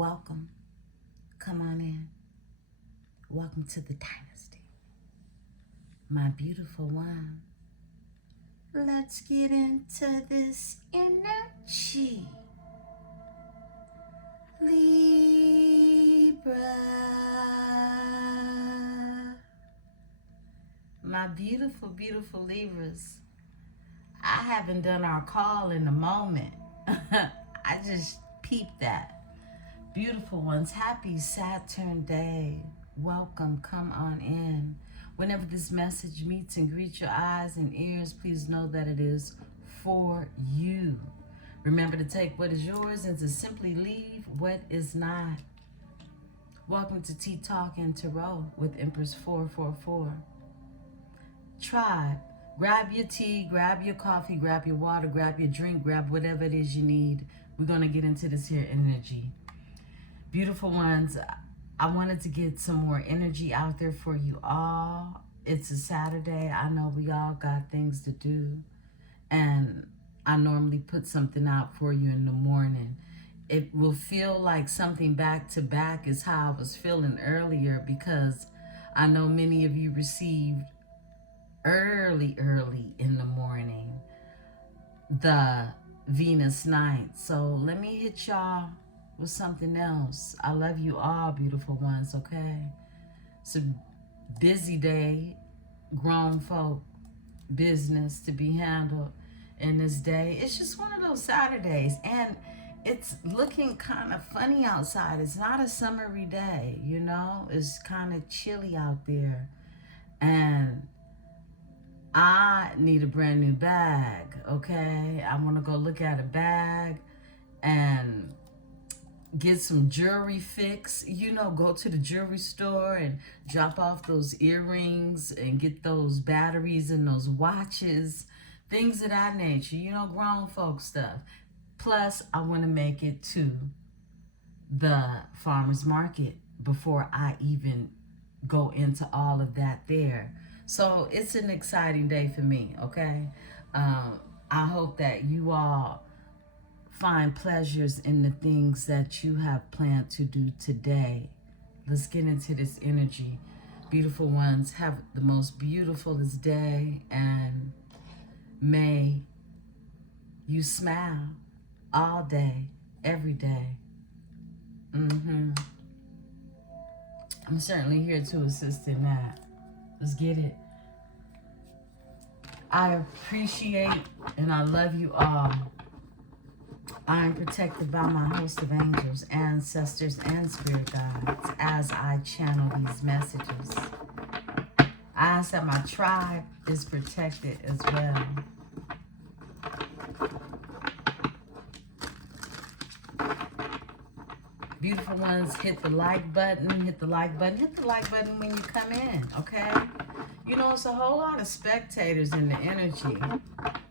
Welcome. Come on in. Welcome to the dynasty. My beautiful one. Let's get into this energy. Libra. My beautiful, beautiful Libras. I haven't done our call in a moment. I just peeped that. Beautiful ones, happy Saturn day. Welcome, come on in. Whenever this message meets and greets your eyes and ears, please know that it is for you. Remember to take what is yours and to simply leave what is not. Welcome to Tea Talk and Tarot with Empresse 444. Tribe, grab your tea, grab your coffee, grab your water, grab your drink, grab whatever it is you need. We're going to get into this here energy. Beautiful ones, I wanted to get some more energy out there for you all. It's a Saturday. I know we all got things to do. And I normally put something out for you in the morning. It will feel like something back to back is how I was feeling earlier, because I know many of you received early in the morning the Venus night. So let me hit y'all with something else. I love you all, beautiful ones, okay? It's a busy day, grown folk business to be handled in this day. It's just one of those Saturdays, and it's looking kind of funny outside. It's not a summery day, you know? It's kind of chilly out there, and I need a brand new bag, okay? I want to go look at a bag and get some jewelry fix. You know, go to the jewelry store and drop off those earrings and get those batteries and those watches, things of that nature, you know, grown folk stuff. Plus, I want to make it to the farmer's market before I even go into all of that there. So it's an exciting day for me, okay? I hope that you all find pleasures in the things that you have planned to do today. Let's get into this energy. Beautiful ones, have the most beautifulest day, and may you smile all day, every day. I'm certainly here to assist in that. Let's get it. I appreciate and I love you all. I am protected by my host of angels, ancestors, and spirit guides as I channel these messages. I ask that my tribe is protected as well. Beautiful ones, hit the like button, hit the like button, hit the like button when you come in, okay? You know, it's a whole lot of spectators in the energy,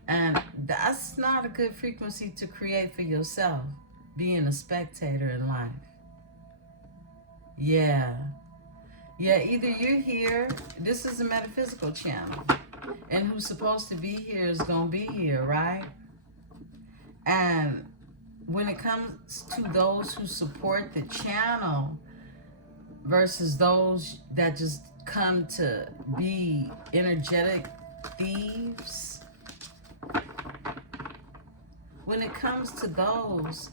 and that's not a good frequency to create for yourself, being a spectator in life. Yeah, either you're here, this is a metaphysical channel, and who's supposed to be here is gonna be here, right? And when it comes to those who support the channel versus those that just come to be energetic thieves, when it comes to those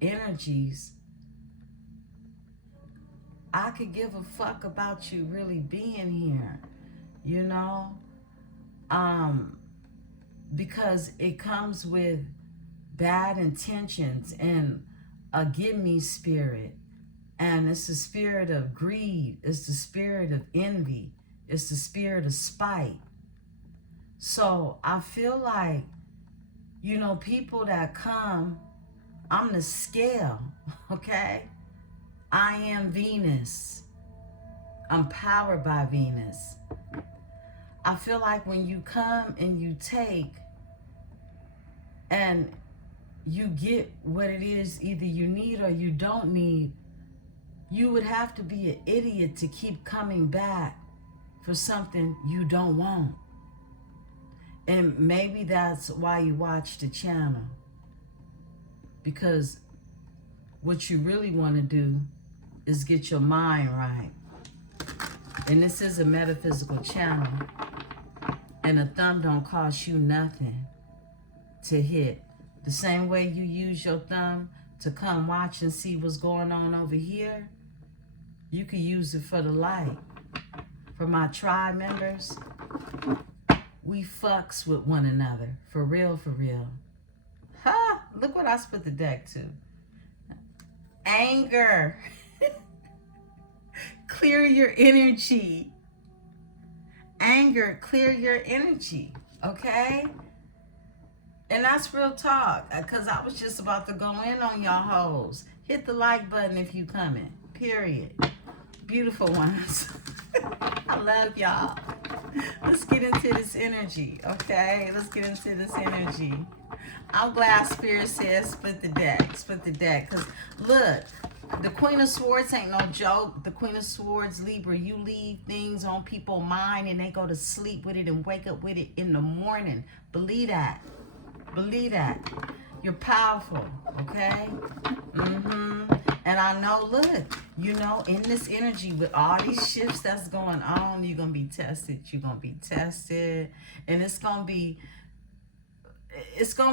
energies, I could give a fuck about you really being here, you know? Because it comes with bad intentions and a give me spirit. And it's the spirit of greed. It's the spirit of envy. It's the spirit of spite. So I feel like, you know, people that come, I'm the scale, okay? I am Venus. I'm powered by Venus. I feel like when you come and you take and you get what it is either you need or you don't need, you would have to be an idiot to keep coming back for something you don't want. And maybe that's why you watch the channel. Because what you really want to do is get your mind right. And this is a metaphysical channel. And a thumb don't cost you nothing to hit. The same way you use your thumb to come watch and see what's going on over here, you can use it for the light. For my tribe members, we fucks with one another. For real, for real. Ha! Look what I split the deck to. Anger. Clear your energy. Anger, clear your energy. Okay? And that's real talk. Because I was just about to go in on y'all hoes. Hit the like button if you coming. Period. Beautiful ones. I love y'all. Let's get into this energy, okay? Let's get into this energy. I'm glad Spirit says split the deck. Split the deck. Because, look, the Queen of Swords ain't no joke. The Queen of Swords, Libra, you leave things on people's mind and they go to sleep with it and wake up with it in the morning. Believe that. Believe that. You're powerful, okay? And I know, look, you know, in this energy with all these shifts that's going on, you're going to be tested. You're going to be tested. And it's going to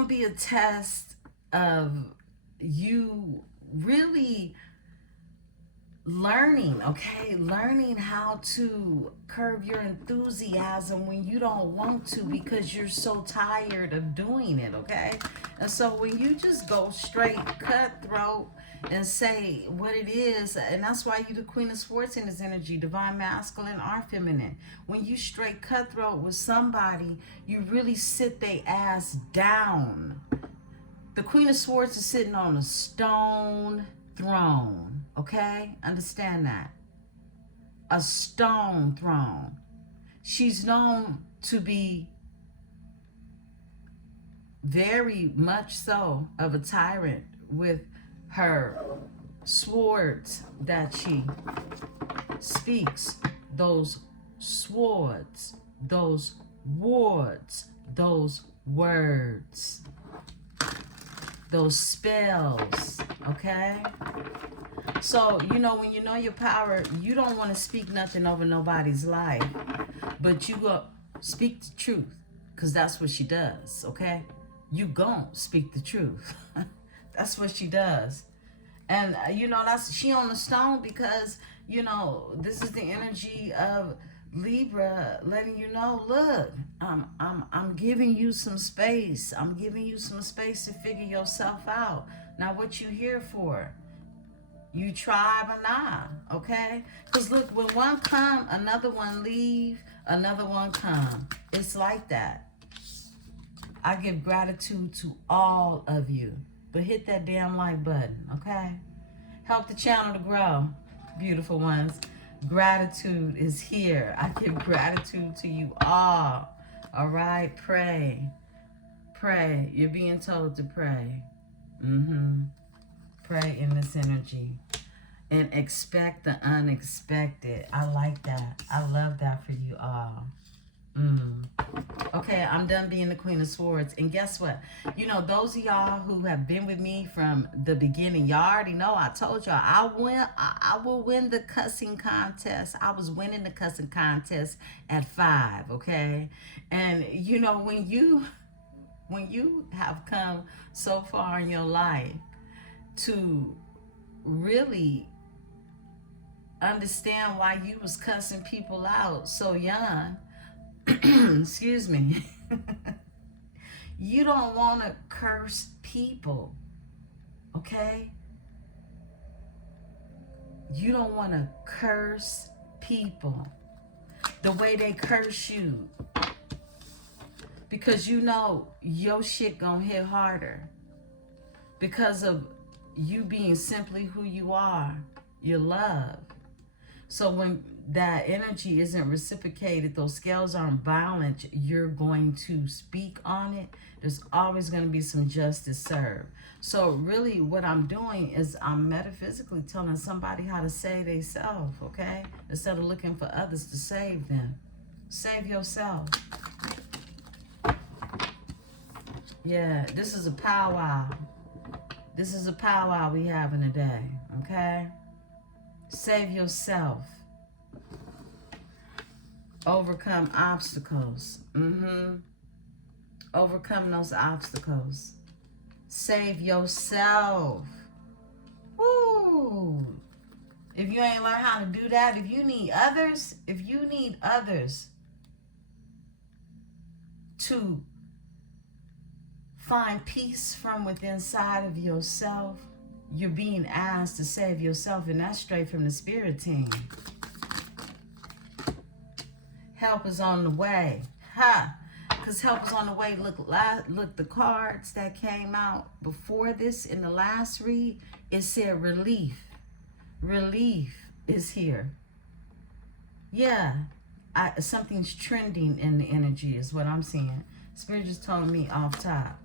be a test of you really learning, okay? Learning how to curb your enthusiasm when you don't want to because you're so tired of doing it, okay? And so when you just go straight cutthroat and say what it is, and that's why you're the Queen of Swords in this energy, divine masculine or feminine. When you straight cutthroat with somebody, you really sit their ass down. The Queen of Swords is sitting on a stone throne, okay? Understand that. A stone throne. She's known to be very much so of a tyrant with her swords that she speaks. Those swords, those words, those words, those spells, okay? So, you know, when you know your power, you don't want to speak nothing over nobody's life, but you go speak the truth, because that's what she does, okay? You gon' speak the truth. That's what she does. And, you know, she on the stone because, you know, this is the energy of Libra letting you know, look, I'm giving you some space. I'm giving you some space to figure yourself out. Now, what you here for? You tribe or not, okay? Because look, when one come, another one leave, another one come. It's like that. I give gratitude to all of you. But hit that damn like button, okay? Help the channel to grow, beautiful ones. Gratitude is here. I give gratitude to you all. All right, pray. Pray. You're being told to pray. Pray in this energy. And expect the unexpected. I like that. I love that for you all. Okay, I'm done being the Queen of Swords. And guess what? You know, those of y'all who have been with me from the beginning, y'all already know I told y'all I will win the cussing contest. I was winning the cussing contest at 5, okay? And you know, when you have come so far in your life to really understand why you was cussing people out so young, excuse me, you don't want to curse people, okay? You don't want to curse people the way they curse you, because you know your shit gonna hit harder because of you being simply who you are, your love. So when that energy isn't reciprocated, those scales aren't balanced, you're going to speak on it. There's always going to be some justice served. So really what I'm doing is I'm metaphysically telling somebody how to save themselves, okay? Instead of looking for others to save them. Save yourself. Yeah, this is a powwow. This is a powwow we having today, okay? Save yourself. Overcome obstacles. Overcome those obstacles. Save yourself. Woo! If you ain't learned how to do that, if you need others to find peace from within inside of yourself, you're being asked to save yourself, and that's straight from the spirit team. Help is on the way. Ha! Because help is on the way. Look, the cards that came out before this in the last read, it said relief. Relief is here. Yeah. Something's trending in the energy is what I'm seeing. Spirit just told me off top.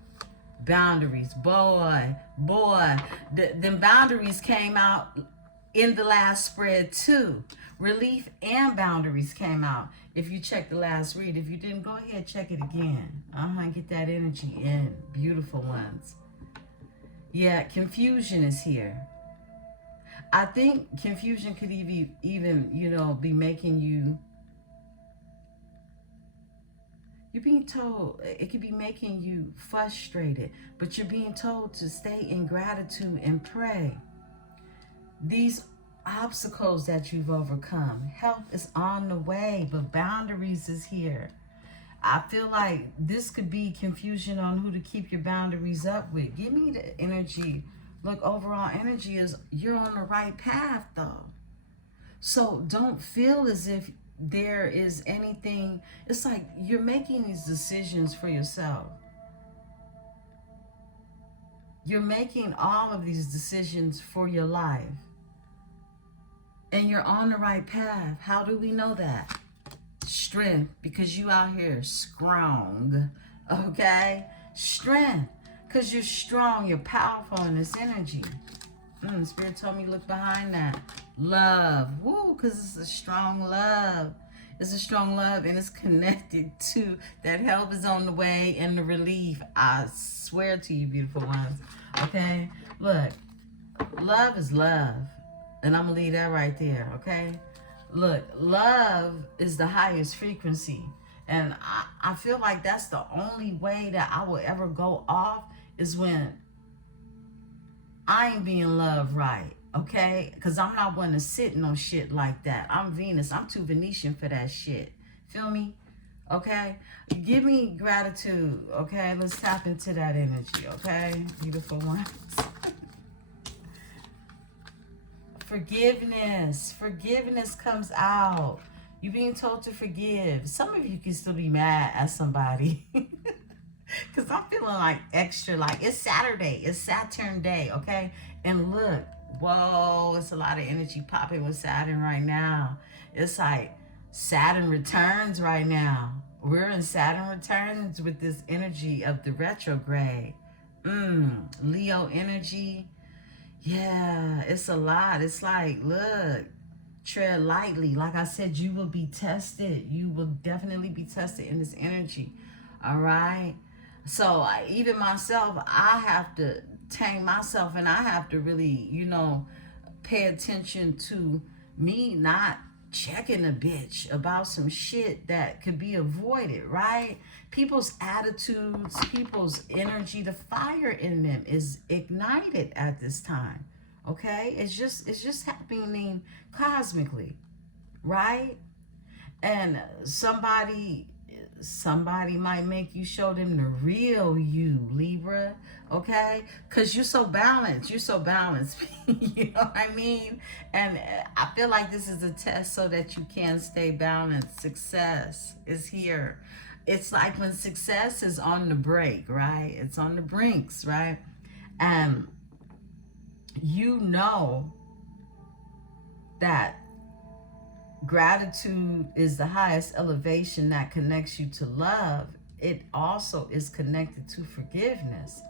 Boundaries. Boy. Them boundaries came out in the last spread too. Relief and boundaries came out. If you check the last read, if you didn't, go ahead, check it again. Get that energy in. Beautiful ones. Yeah, confusion is here. I think confusion could even, be making you're being told, it could be making you frustrated, but you're being told to stay in gratitude and pray. These obstacles that you've overcome, help is on the way, but boundaries is here. I feel like this could be confusion on who to keep your boundaries up with. Give me the energy. Look, overall energy is you're on the right path though. So don't feel as if there is anything. It's like you're making these decisions for yourself. You're making all of these decisions for your life. And you're on the right path. How do we know that? Strength, because you out here strong, okay? Strength, because you're strong, you're powerful in this energy. Spirit told me look behind that. Love, woo, because it's a strong love. It's a strong love, and it's connected to that help is on the way and the relief. I swear to you, beautiful ones, okay? Look, love is love, and I'm going to leave that right there, okay? Look, love is the highest frequency, and I feel like that's the only way that I will ever go off is when I ain't being loved right, okay? Because I'm not one to sit no shit like that. I'm Venus. I'm too Venetian for that shit. Feel me? Okay? Give me gratitude, okay? Let's tap into that energy, okay? Beautiful ones. Forgiveness. Forgiveness comes out. You're being told to forgive. Some of you can still be mad at somebody. Because I'm feeling like extra, like it's Saturday. It's Saturn day, okay? And look, whoa, it's a lot of energy popping with Saturn right now. It's like Saturn returns right now. We're in Saturn returns with this energy of the retrograde. Leo energy. Yeah, it's a lot. It's like, look, tread lightly. Like I said, you will be tested. You will definitely be tested in this energy. All right? So even myself, I have to tame myself, and I have to really, pay attention to me not checking a bitch about some shit that could be avoided, right? People's attitudes, people's energy, the fire in them is ignited at this time, okay? It's just happening cosmically, right? And somebody might make you show them the real you, Libra, okay? Because you're so balanced. You know what I mean? And I feel like this is a test so that you can stay balanced. Success is here. It's like when success is on the break, right? It's on the brinks, right? And you know that gratitude is the highest elevation that connects you to love. It also is connected to forgiveness.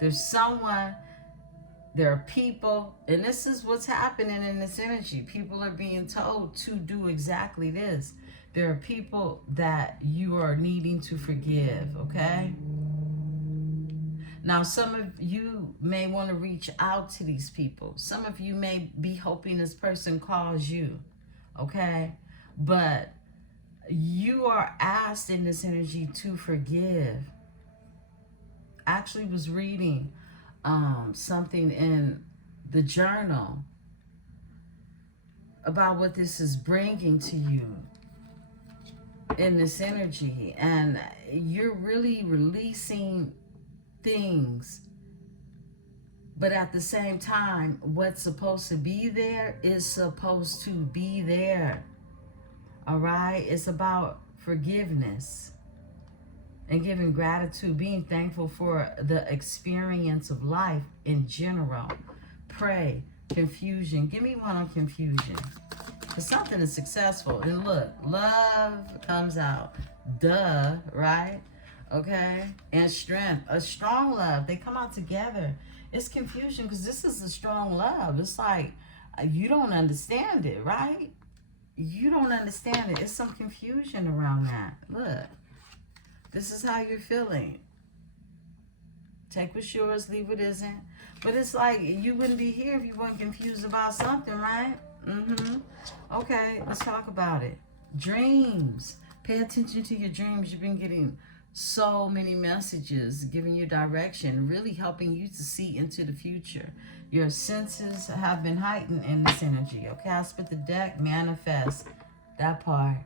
There are people, and this is what's happening in this energy. People are being told to do exactly this. There are people that you are needing to forgive, okay? Now, some of you may want to reach out to these people. Some of you may be hoping this person calls you, okay? But you are asked in this energy to forgive. I actually was reading something in the journal about what this is bringing to you in this energy, and you're really releasing things, but at the same time, what's supposed to be there is supposed to be there. All right, it's about forgiveness and giving gratitude, being thankful for the experience of life in general. Pray. Confusion. Give me one on confusion. Because something is successful. And look, love comes out. Duh, right? Okay? And strength. A strong love. They come out together. It's confusion because this is a strong love. It's like you don't understand it, right? You don't understand it. It's some confusion around that. Look. This is how you're feeling. Take what's yours, leave what isn't. But it's like you wouldn't be here if you weren't confused about something, right? Okay, let's talk about it. Dreams. Pay attention to your dreams. You've been getting so many messages giving you direction, really helping you to see into the future. Your senses have been heightened in this energy. Okay, I split the deck. Manifest. That part.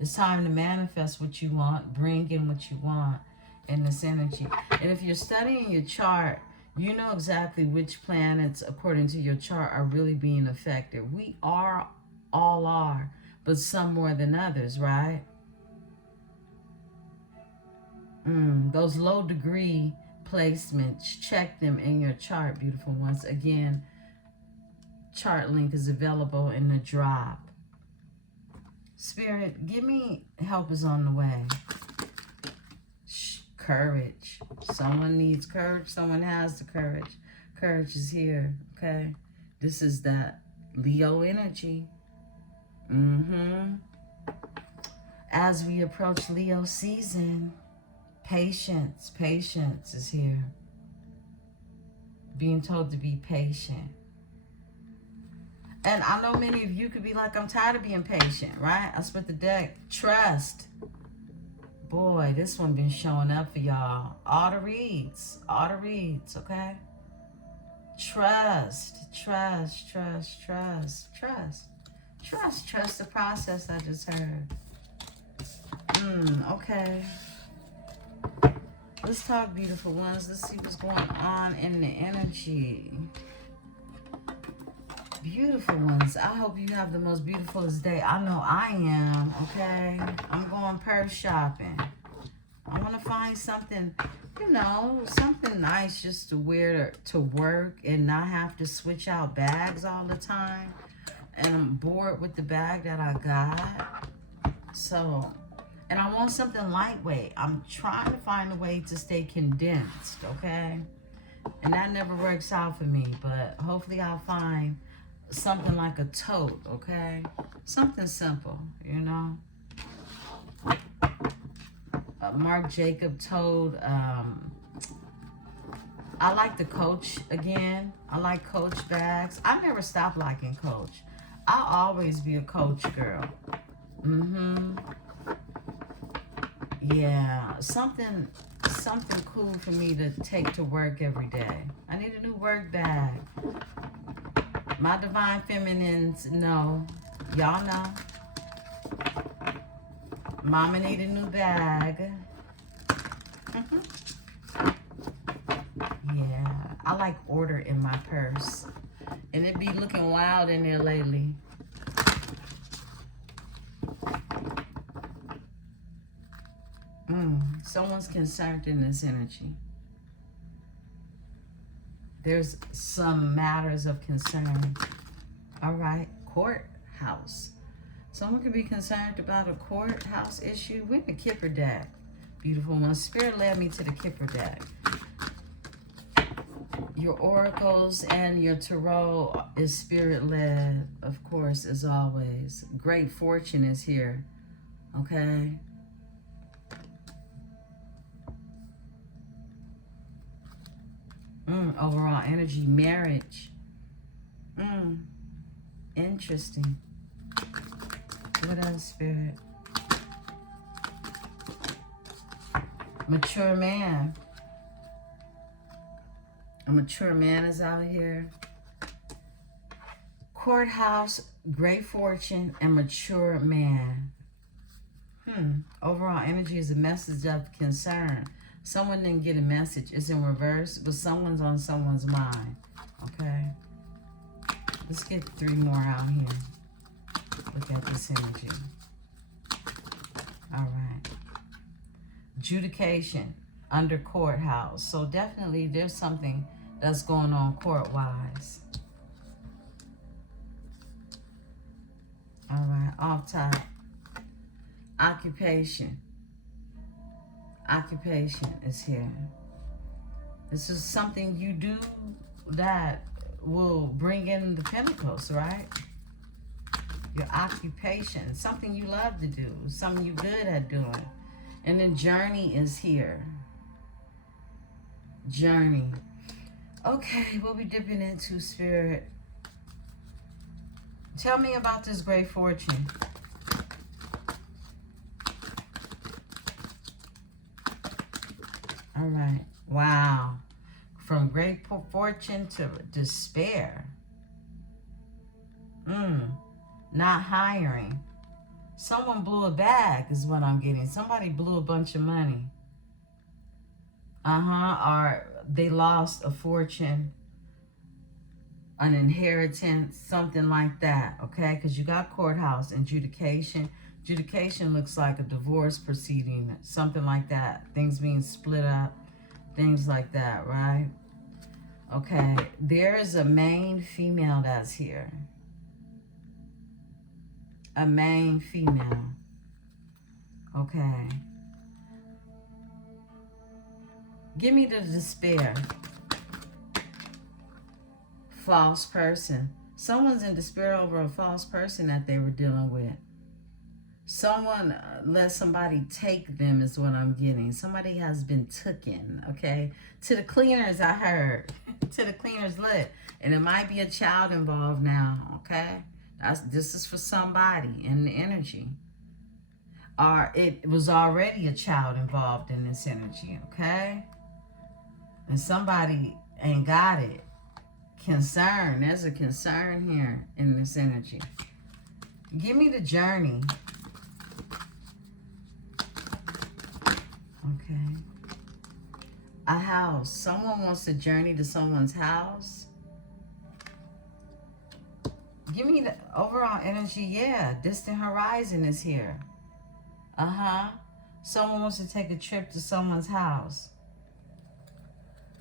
It's time to manifest what you want. Bring in what you want in this energy. And if you're studying your chart, you know exactly which planets, according to your chart, are really being affected. We all are, but some more than others, right? Those low degree placements, check them in your chart, beautiful ones. Again, chart link is available in the drop. Spirit, give me help is on the way. Courage. Someone needs courage. Someone has the courage. Courage is here, okay? This is that Leo energy. As we approach Leo season, patience is here. Being told to be patient. And I know many of you could be like, I'm tired of being patient, right? I split the deck. Trust. Boy, this one been showing up for y'all. All the reads, okay? Trust the process I just heard. Okay. Let's talk, beautiful ones. Let's see what's going on in the energy. Beautiful ones, I hope you have the most beautifulest day. I know I am, okay? I'm going purse shopping. I want to find something, you know, something nice just to wear to work and not have to switch out bags all the time. And I'm bored with the bag that I got. So, and I want something lightweight. I'm trying to find a way to stay condensed, okay? And that never works out for me, but hopefully I'll find something like a tote, okay? Something simple, you know? Marc Jacob told, I like the Coach again. I like Coach bags. I never stopped liking Coach. I'll always be a Coach girl. Yeah, something cool for me to take to work every day. I need a new work bag. My divine feminines know. Y'all know. Mama need a new bag. Yeah, I like order in my purse. And it be looking wild in there lately. Someone's concerned in this energy. There's some matters of concern. All right, courthouse. Someone could be concerned about a courthouse issue. We're in the Kipper deck. Beautiful one. Spirit led me to the Kipper deck. Your oracles and your tarot is spirit led, of course, as always. Great fortune is here. Okay. Overall energy, marriage. Interesting. What else, Spirit? Mature man. A mature man is out here. Courthouse, great fortune, and mature man. Overall energy is a message of concern. Someone didn't get a message. It's in reverse, but someone's on someone's mind. Okay? Let's get 3 more out here. Look at this energy. All right. Adjudication under courthouse. So definitely there's something that's going on court-wise. All right, off top. Occupation. Occupation is here. This is something you do that will bring in the pentacles, right? Your occupation, something you love to do, something you're good at doing. And the journey is here. Journey. Okay, what we dipping into, Spirit? Tell me about this great fortune. All right. Wow. From great fortune to despair. Not hiring. Someone blew a bag is what I'm getting. Somebody blew a bunch of money. Or they lost a fortune, an inheritance, something like that, okay? Because you got courthouse, adjudication. Adjudication looks like a divorce proceeding, something like that. Things being split up, things like that, right? Okay, there is a main female that's here. A main female. Okay. Give me the despair. False person. Someone's in despair over a false person that they were dealing with. Someone let somebody take them is what I'm getting. Somebody has been taken, okay? To the cleaners, I heard. To the cleaners, look. And it might be a child involved now, okay? This is for somebody in the energy. Or it was already a child involved in this energy, okay? And somebody ain't got it. Concern. There's a concern here in this energy. Give me the journey. Okay. A house. Someone wants to journey to someone's house. Give me the overall energy. Yeah. Distant horizon is here. Someone wants to take a trip to someone's house.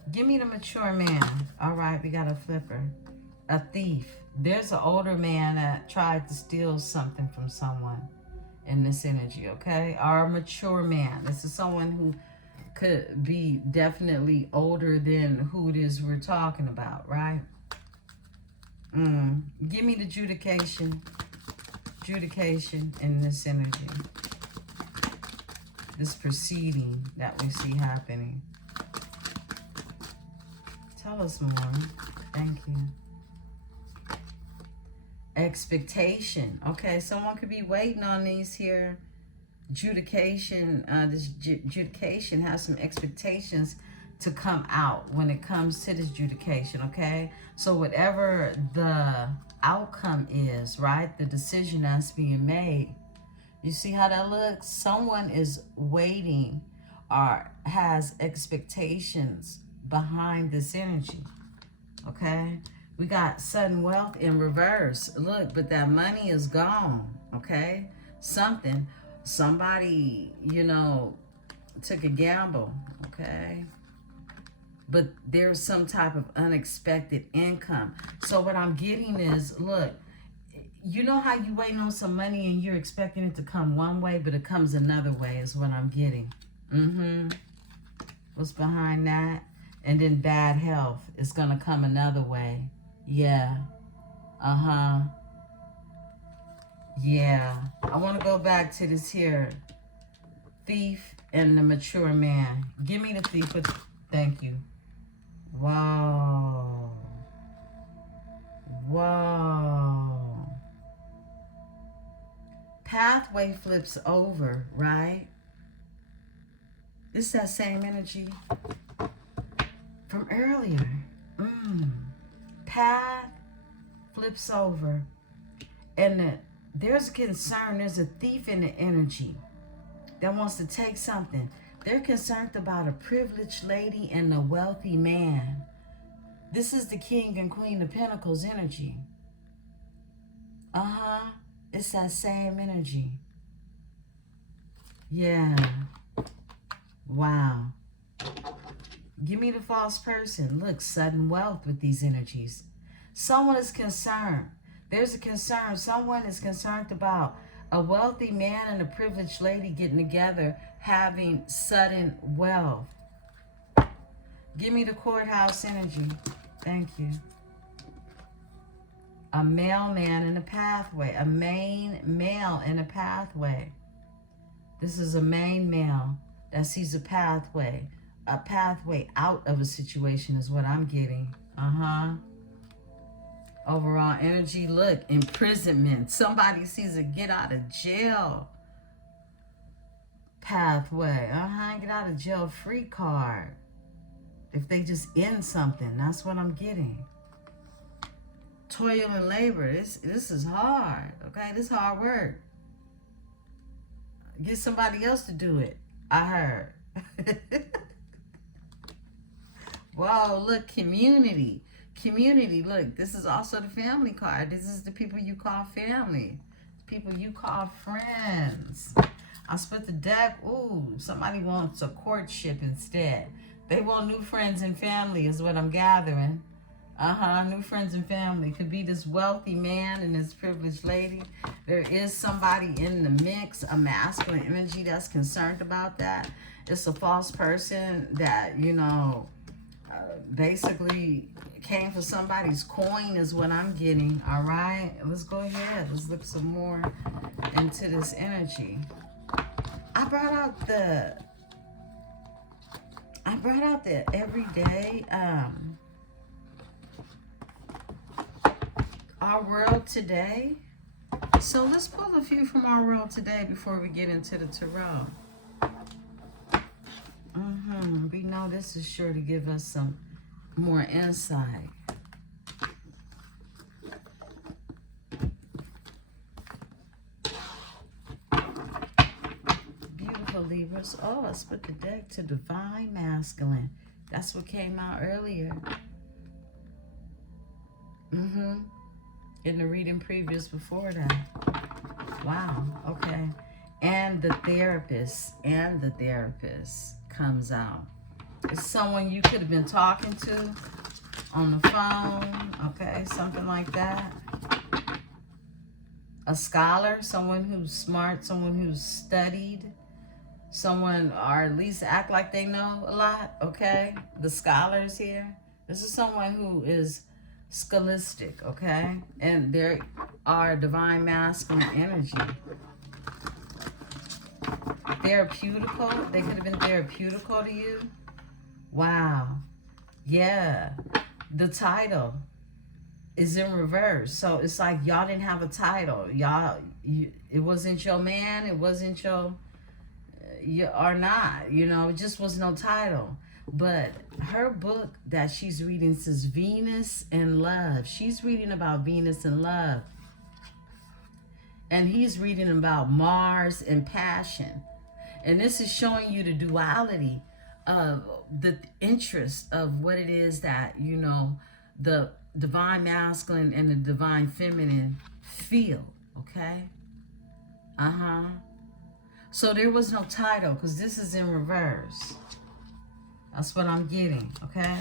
Give me the mature man. All right, we got a flipper. A thief. There's an older man that tried to steal something from someone in this energy, okay? Or a mature man. This is someone who could be definitely older than who it is we're talking about, right? Give me the adjudication. Adjudication in this energy. This proceeding that we see happening. Tell us more. Thank you. Expectation. Okay, someone could be waiting on these here. Adjudication. This adjudication has some expectations to come out when it comes to this adjudication, okay? So whatever the outcome is, right? The decision that's being made. You see how that looks? Someone is waiting or has expectations behind this energy, okay? We got sudden wealth in reverse. Look, but that money is gone, okay? Somebody, you know, took a gamble, okay? But there's some type of unexpected income. So what I'm getting is, look, you know how you waiting on some money and you're expecting it to come one way, but it comes another way is what I'm getting. What's behind that? And then bad health is going to come another way. Yeah. Yeah. I want to go back to this here. Thief and the mature man. Give me the thief. Thank you. Whoa. Whoa. Pathway flips over, right? It's that same energy from earlier. Path flips over. And there's a concern. There's a thief in the energy that wants to take something. They're concerned about a privileged lady and a wealthy man. This is the King and Queen of Pentacles energy. It's that same energy. Yeah. Wow. Give me the false person. Look, sudden wealth with these energies. Someone is concerned. There's a concern. Someone is concerned about a wealthy man and a privileged lady getting together, having sudden wealth. Give me the courthouse energy. Thank you. A mailman in a pathway. A main male in a pathway. This is a main male that sees a pathway. A pathway out of a situation is what I'm getting. Overall energy, look, imprisonment. Somebody sees a get out of jail pathway. Get out of jail free card. If they just end something, that's what I'm getting. Toil and labor. This is hard, okay? This is hard work. Get somebody else to do it, I heard. Whoa, look, community. Community, look, this is also the family card. This is the people you call family. People you call friends. I split the deck. Ooh, somebody wants a courtship instead. They want new friends and family is what I'm gathering. New friends and family. Could be this wealthy man and this privileged lady. There is somebody in the mix, a masculine energy that's concerned about that. It's a false person that, you know, basically came for somebody's coin is what I'm getting. All right, let's go ahead. Let's look some more into this energy. I brought out the everyday our world today. So let's pull a few from our world today before we get into the tarot. We know this is sure to give us some more insight. Beautiful Libras. Oh, I split the deck to divine masculine. That's what came out earlier. In the reading previous before that. Wow. Okay. And the therapist. Comes out. It's someone you could have been talking to on the phone, okay, something like that. A scholar, someone who's smart, someone who's studied, someone, or at least act like they know a lot, okay? The scholars here. This is someone who is scholastic, okay? And there are divine masculine energy. Therapeutical, they could have been therapeutical to you. Wow. Yeah. The title is in reverse. So it's like y'all didn't have a title. It wasn't your man. It wasn't your or not. You know, it just was no title. But her book that she's reading says Venus and Love. She's reading about Venus and love. And he's reading about Mars and passion. And this is showing you the duality of the interest of what it is that, you know, the divine masculine and the divine feminine feel, okay? So there was no title because this is in reverse. That's what I'm getting, okay?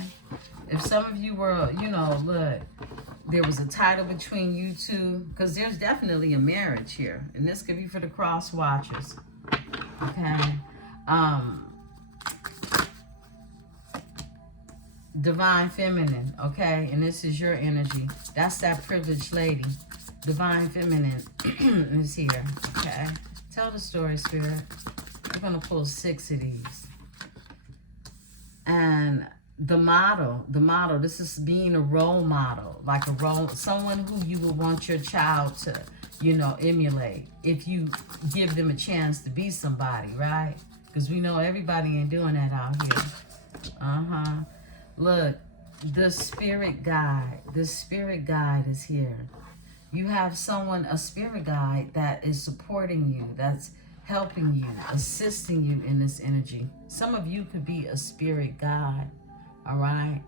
If some of you were, you know, look, there was a title between you two, because there's definitely a marriage here. And this could be for the cross watchers, okay? Divine feminine, okay? And this is your energy. That's that privileged lady. Divine feminine is here, okay? Tell the story, Spirit. We're going to pull 6 of these. And the model, this is being a role model, like someone who you would want your child to, emulate, if you give them a chance to be somebody, right? Because we know everybody ain't doing that out here. Look, the spirit guide is here. You have a spirit guide that is supporting you, that's helping you, assisting you in this energy. Some of you could be a spirit guide, all right?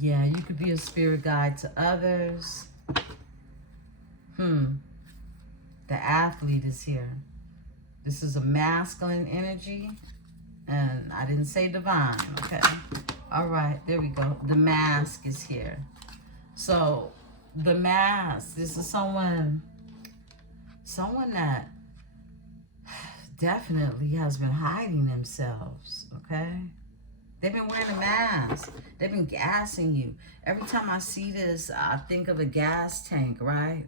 Yeah, you could be a spirit guide to others. The athlete is here. This is a masculine energy. And I didn't say divine, okay? All right, there we go. The mask is here. So, the mask, this is someone that definitely has been hiding themselves, okay? They've been wearing a mask. They've been gassing you. Every time I see this, I think of a gas tank, right?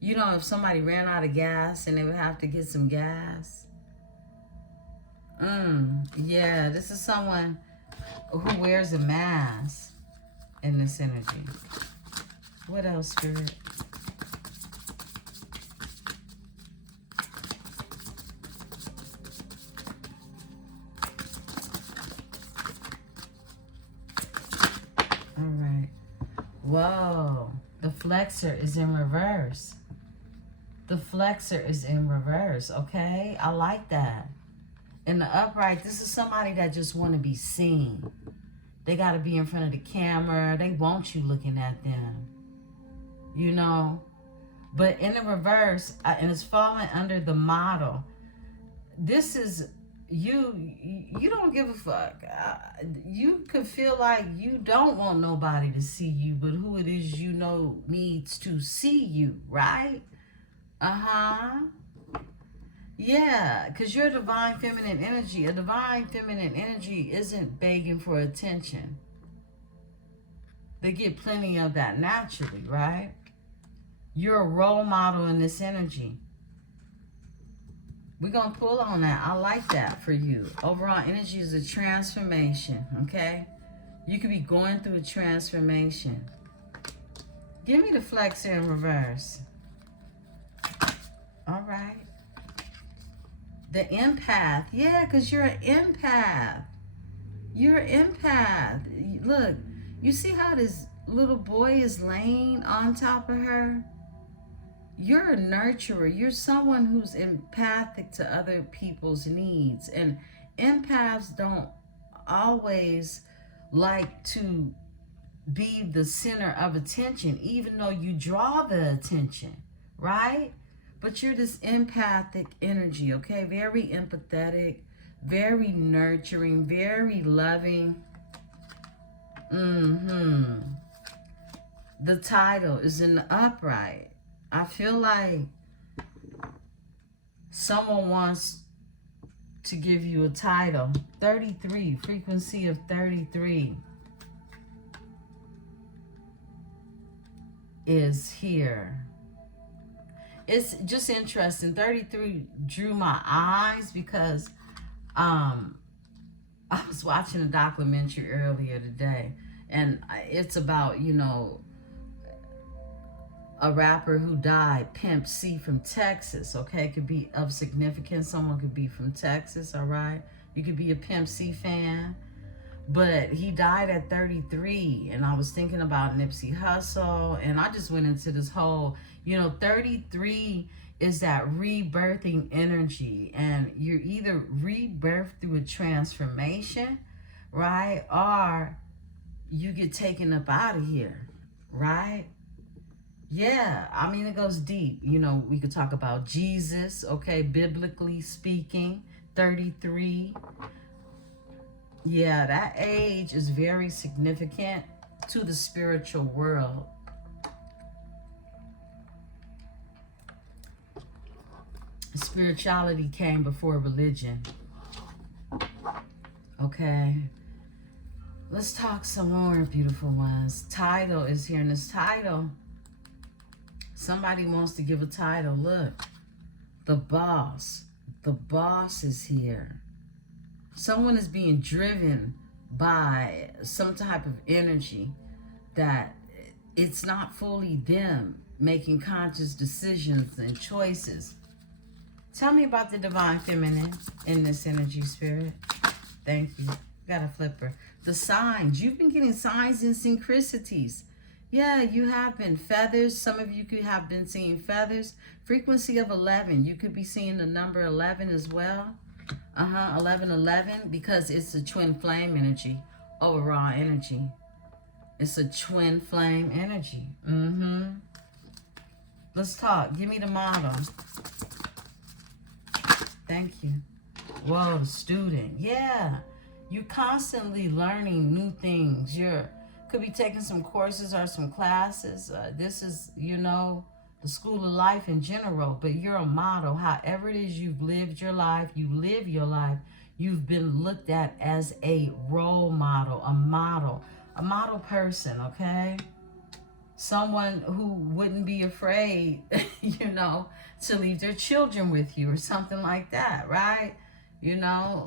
You know, if somebody ran out of gas and they would have to get some gas. Yeah, this is someone who wears a mask in this energy. What else, Spirit? All right. Whoa. The flexor is in reverse. The flexor is in reverse, okay? I like that. In the upright, this is somebody that just want to be seen. They got to be in front of the camera. They want you looking at them. You know? But in the reverse, and it's falling under the model, this is you don't give a fuck. You could feel like you don't want nobody to see you, but who it is you know needs to see you, right? Yeah, because you're a divine feminine energy. A divine feminine energy isn't begging for attention. They get plenty of that naturally, right? You're a role model in this energy. We're going to pull on that. I like that for you. Overall energy is a transformation, okay? You could be going through a transformation. Give me the flexor in reverse. All right. The empath. Yeah, because you're an empath. You're an empath. Look, you see how this little boy is laying on top of her? You're a nurturer. You're someone who's empathic to other people's needs. And empaths don't always like to be the center of attention, even though you draw the attention, right? But you're this empathic energy, okay? Very empathetic, very nurturing, very loving. The title is in the upright. I feel like someone wants to give you a title. 33, frequency of 33 is here. It's just interesting. 33 drew my eyes because I was watching a documentary earlier today, and it's about, you know, a rapper who died, Pimp C from Texas, okay? It could be of significance. Someone could be from Texas, all right? You could be a Pimp C fan. But he died at 33, and I was thinking about Nipsey Hussle, and I just went into this whole, 33 is that rebirthing energy, and you're either rebirthed through a transformation, right? Or you get taken up out of here, right? Yeah, I mean, it goes deep. We could talk about Jesus, okay, biblically speaking, 33. Yeah, that age is very significant to the spiritual world. Spirituality came before religion. Okay. Let's talk some more, beautiful ones. Title is here. In this title, somebody wants to give a title. Look. The boss. The boss is here. Someone is being driven by some type of energy that it's not fully them making conscious decisions and choices. Tell me about the divine feminine in this energy, spirit. Thank you. Got a flipper. The signs. You've been getting signs and synchronicities. Yeah, you have been. Feathers. Some of you could have been seeing feathers. Frequency of 11. You could be seeing the number 11 as well. 1111, because it's a twin flame energy. Overall energy. It's a twin flame energy. Let's talk. Give me the model. Thank you. Whoa, student. Yeah. You're constantly learning new things. Could be taking some courses or some classes. This is, the school of life in general, but you're a model. However it is you've lived your life, you live your life, you've been looked at as a role model, a model person, okay? Someone who wouldn't be afraid, to leave their children with you or something like that, right?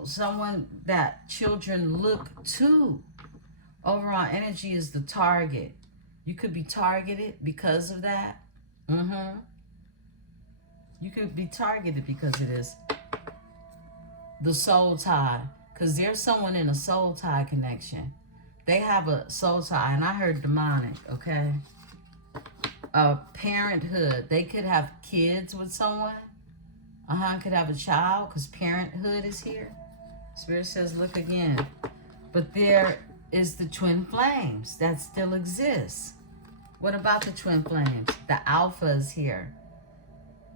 Someone that children look to. Overall energy is the target. You could be targeted because of that. You could be targeted because it is the soul tie. Because there's someone in a soul tie connection. They have a soul tie, and I heard demonic, okay? Parenthood. They could have kids with someone. Could have a child, because parenthood is here. Spirit says, look again. But there is the twin flames that still exists. What about the twin flames? The alpha is here.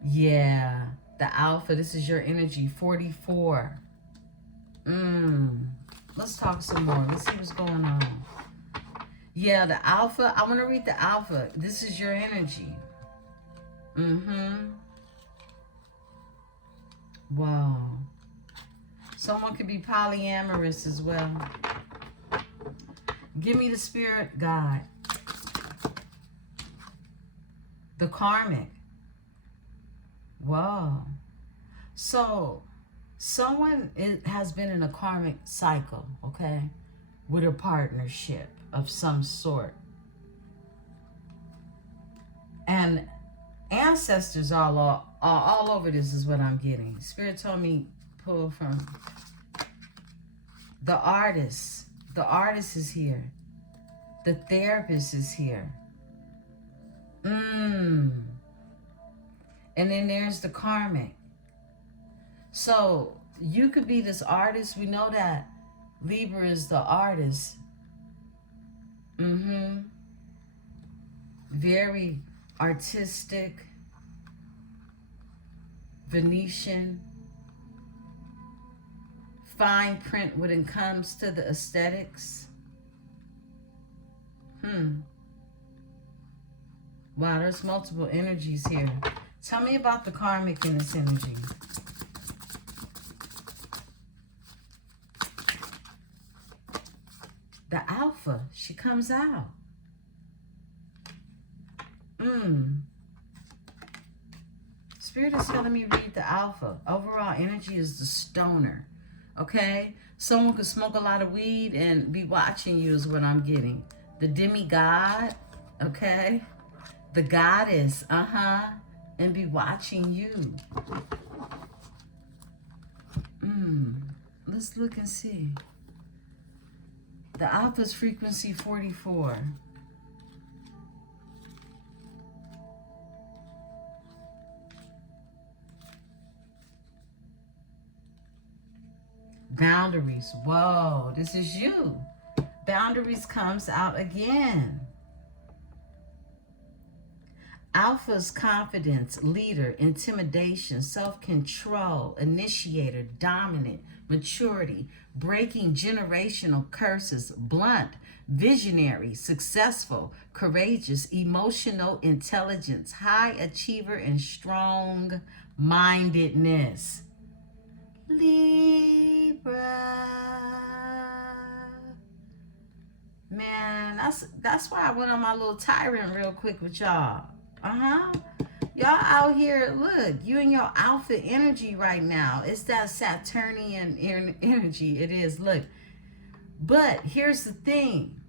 Yeah, the alpha. This is your energy, 44. Let's talk some more. Let's see what's going on. Yeah, the alpha. I want to read the alpha. This is your energy. Wow. Someone could be polyamorous as well. Give me the spirit guide. The karmic. Wow. So, someone has been in a karmic cycle, okay, with a partnership of some sort. And ancestors all over this is what I'm getting. Spirit told me pull from the artist. The artist is here. The therapist is here. And then there's the karmic. So you could be this artist. We know that Libra is the artist. Very artistic, Venetian, fine print when it comes to the aesthetics. Wow, there's multiple energies here. Tell me about the karmic in this energy. The alpha, she comes out. Spirit is telling me read the alpha. Overall energy is the stoner. Okay? Someone could smoke a lot of weed and be watching you is what I'm getting. The demigod, okay? The goddess, and be watching you. Let's look and see. The alpha's frequency 44. Boundaries. Whoa, this is you. Boundaries comes out again. Alpha's confidence, leader, intimidation, self-control, initiator, dominant, maturity, breaking generational curses, blunt, visionary, successful, courageous, emotional intelligence, high achiever, and strong-mindedness. Libra. Man, that's why I went on my little tyrant real quick with y'all. Y'all out here, look, you in your alpha energy right now. It's that Saturnian energy. It is, look. But here's the thing,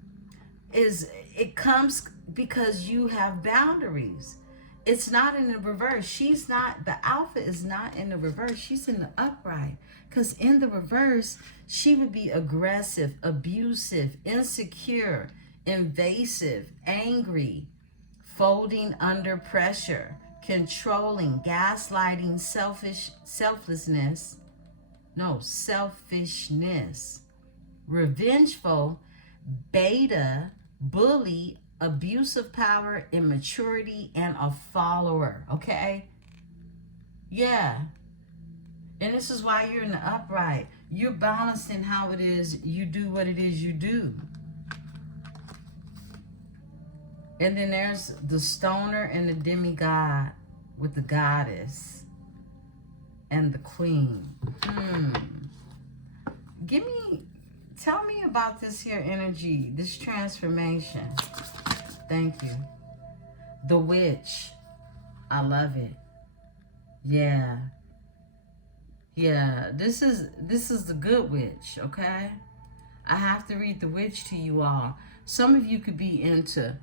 is it comes because you have boundaries. It's not in the reverse. She's not, the alpha is not in the reverse. She's in the upright. Because in the reverse, she would be aggressive, abusive, insecure, invasive, angry, folding under pressure, controlling, gaslighting, selfishness, revengeful, beta, bully, abuse of power, immaturity, and a follower. Okay? Yeah. And this is why you're in the upright. You're balancing how it is you do what it is you do. And then there's the stoner and the demigod with the goddess and the queen. Tell me about this here energy, this transformation. Thank you. The witch. I love it. Yeah. Yeah, this is the good witch, okay? I have to read the witch to you all. Some of you could be into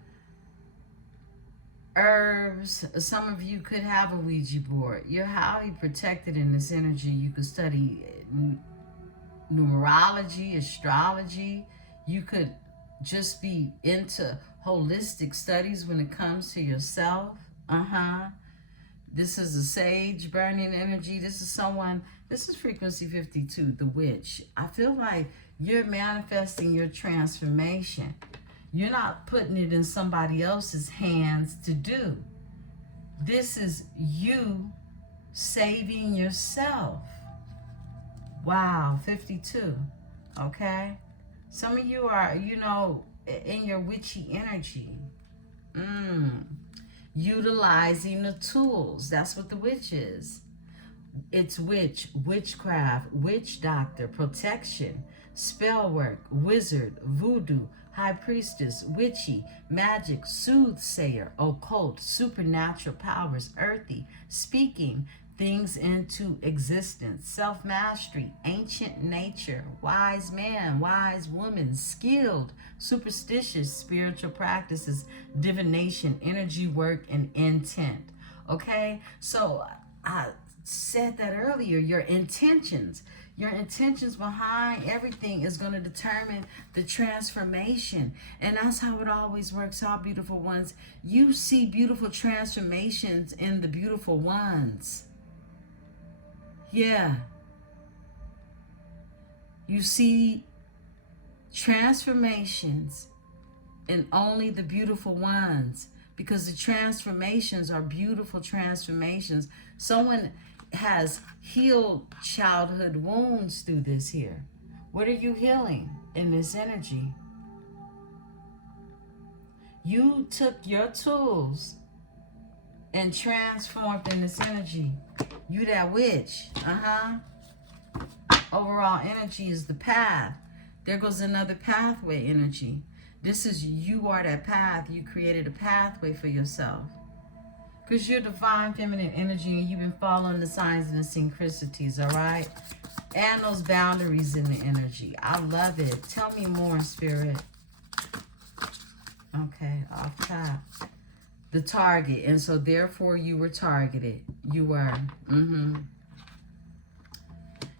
herbs. Some of you could have a Ouija board. You're highly protected in this energy. You could study numerology, astrology. You could just be into holistic studies when it comes to yourself. This is a sage burning energy. This is frequency 52, the witch. I feel like you're manifesting your transformation. You're not putting it in somebody else's hands to do. This is you saving yourself. Wow, 52. Okay? Some of you are, in your witchy energy. Utilizing the tools. That's what the witch is. It's witch, witchcraft, witch doctor, protection, spell work, wizard, voodoo, high priestess, witchy, magic, soothsayer, occult, supernatural powers, earthy, speaking things into existence, self-mastery, ancient nature, wise man, wise woman, skilled, superstitious, spiritual practices, divination, energy work, and intent. Okay? So I said that earlier, your intentions behind everything is going to determine the transformation. And that's how it always works out, beautiful ones. You see beautiful transformations in the beautiful ones. Yeah. You see transformations in only the beautiful ones, because the transformations are beautiful transformations. Someone has healed childhood wounds through this here. What are you healing in this energy? You took your tools and transformed in this energy. You that witch. Overall energy is the path. There goes another pathway energy. This is, you are that path. You created a pathway for yourself. Because you're divine feminine energy and you've been following the signs and the synchronicities, all right? And those boundaries in the energy. I love it. Tell me more, Spirit. Okay, off top. The target. And so therefore you were targeted. You were.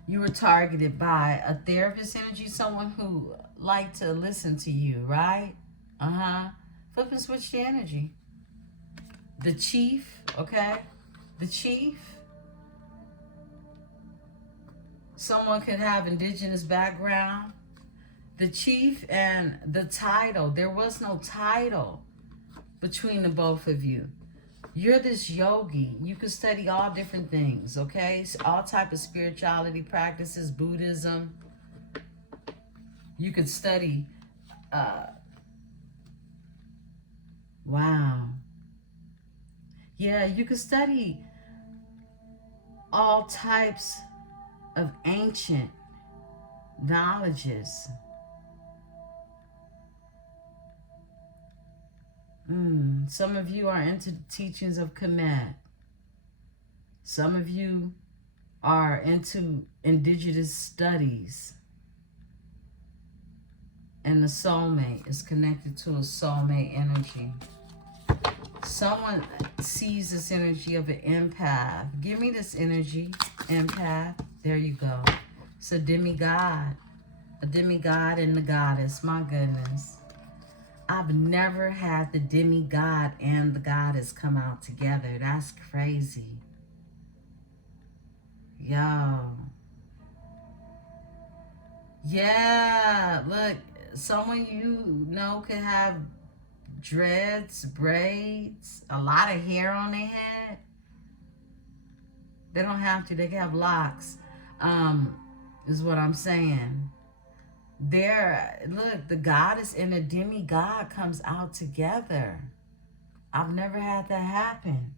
You were targeted by a therapist energy, someone who liked to listen to you, right? Flip and switch the energy. The chief, okay? The chief. Someone could have indigenous background. The chief and the title. There was no title between the both of you. You're this yogi. You can study all different things, okay? All type of spirituality practices, Buddhism. You could study, wow. Yeah, you could study all types of ancient knowledges. Some of you are into teachings of Kemet. Some of you are into indigenous studies. And the soulmate is connected to a soulmate energy. Someone sees this energy of an empath. Give me this energy, empath. There you go. It's a demigod. A demigod and the goddess. My goodness. I've never had the demigod and the goddess come out together. That's crazy. Yo. Yeah, look. Someone you know could have dreads, braids, a lot of hair on their head. They don't have to. They can have locks, is what I'm saying. Look, the goddess and the demigod comes out together. I've never had that happen.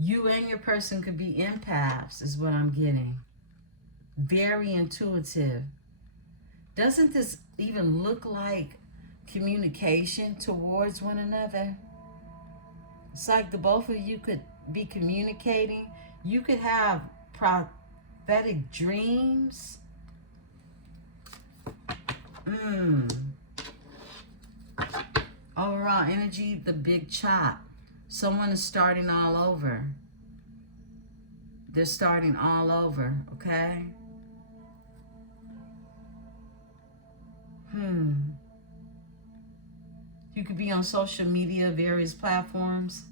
You and your person could be empaths, is what I'm getting. Very intuitive. Doesn't this even look like communication towards one another? It's like the both of you could be communicating. You could have prophetic dreams. Overall energy, the big chop. Someone is starting all over. They're starting all over, okay? You could be on social media, various platforms.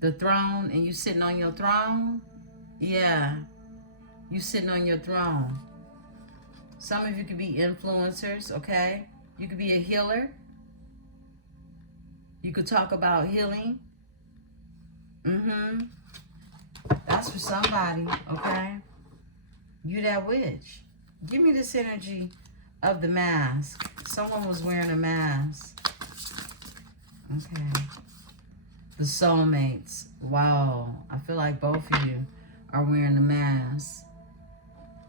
The throne, and you sitting on your throne? Yeah, you sitting on your throne. Some of you could be influencers, okay? You could be a healer. You could talk about healing. That's for somebody, okay? You that witch. Give me this energy of the mask. Someone was wearing a mask. Okay. The soulmates. Wow. I feel like both of you are wearing the mask.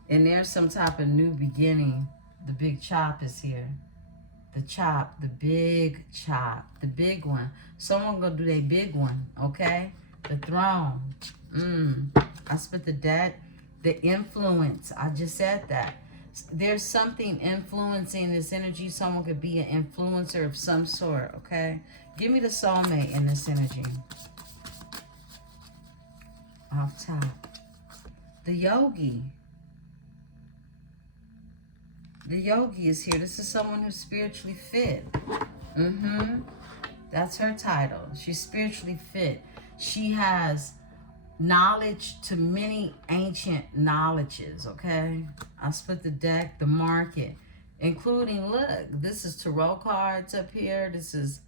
And there's some type of new beginning. The big chop is here. The chop. The big chop. The big one. Someone gonna do their big one. Okay? The throne. I spit the dead. The influence. I just said that. There's something influencing this energy. Someone could be an influencer of some sort, okay? Give me the soulmate in this energy. Off top. The yogi. The yogi is here. This is someone who's spiritually fit. That's her title. She's spiritually fit. She has knowledge to many ancient knowledges, okay? I split the deck, the market, including, look, this is tarot cards up here. This is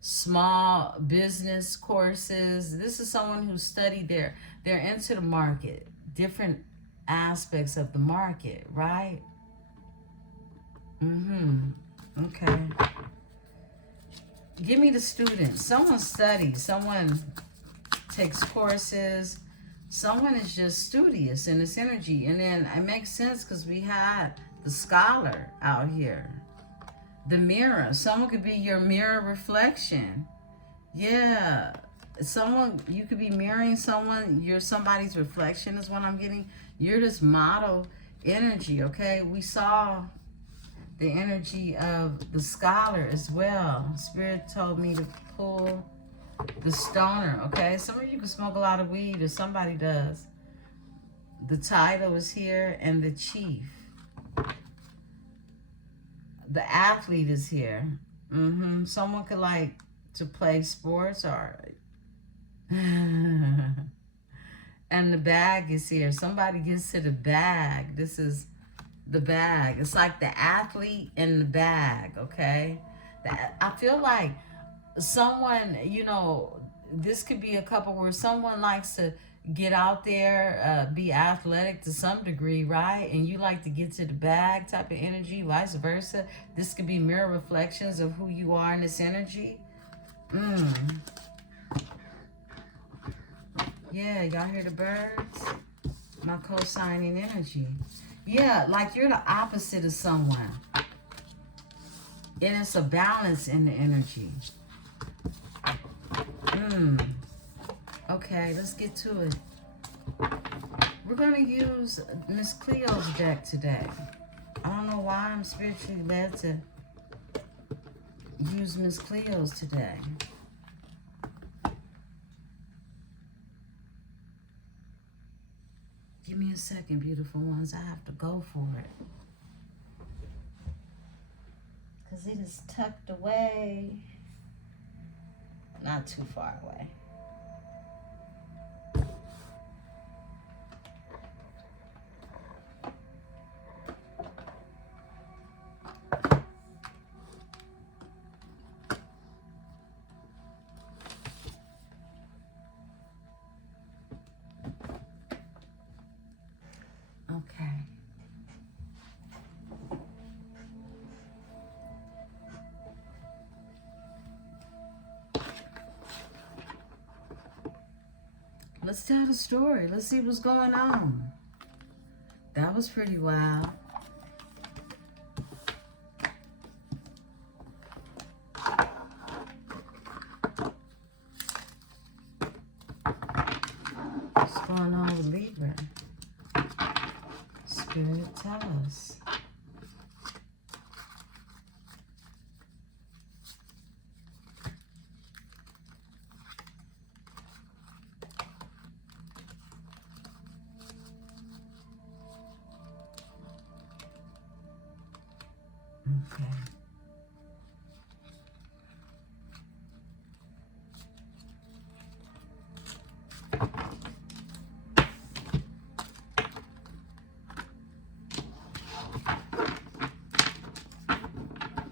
small business courses. This is someone who studied they're into the market, different aspects of the market, right? Okay. Give me the students. Someone studies, someone takes courses, someone is just studious in this energy. And then it makes sense because we had the scholar out here. The mirror. Someone could be your mirror reflection. Yeah. Someone, you could be mirroring someone. You're somebody's reflection is what I'm getting. You're this model energy, okay? We saw the energy of the scholar as well. Spirit told me to pull the stoner, okay? Some of you can smoke a lot of weed, or somebody does. The title is here, and the chief. The athlete is here. Someone could like to play sports, or and the bag is here. Somebody gets to the bag. This is the bag. It's like the athlete and the bag, okay? I feel like someone, you know, this could be a couple where someone likes to get out there, be athletic to some degree, right? And you like to get to the bag type of energy, vice versa. This could be mirror reflections of who you are in this energy. Yeah, y'all hear the birds? My co-signing energy. Yeah, like you're the opposite of someone. And it's a balance in the energy. Okay, let's get to it. We're going to use Miss Cleo's deck today. I don't know why I'm spiritually led to use Miss Cleo's today. Give me a second, beautiful ones. I have to go for it. Because it is tucked away. Not too far away. Okay. Let's tell the story. Let's see what's going on. That was pretty wild. What's going on with Libra? Spirit, tell us. Okay.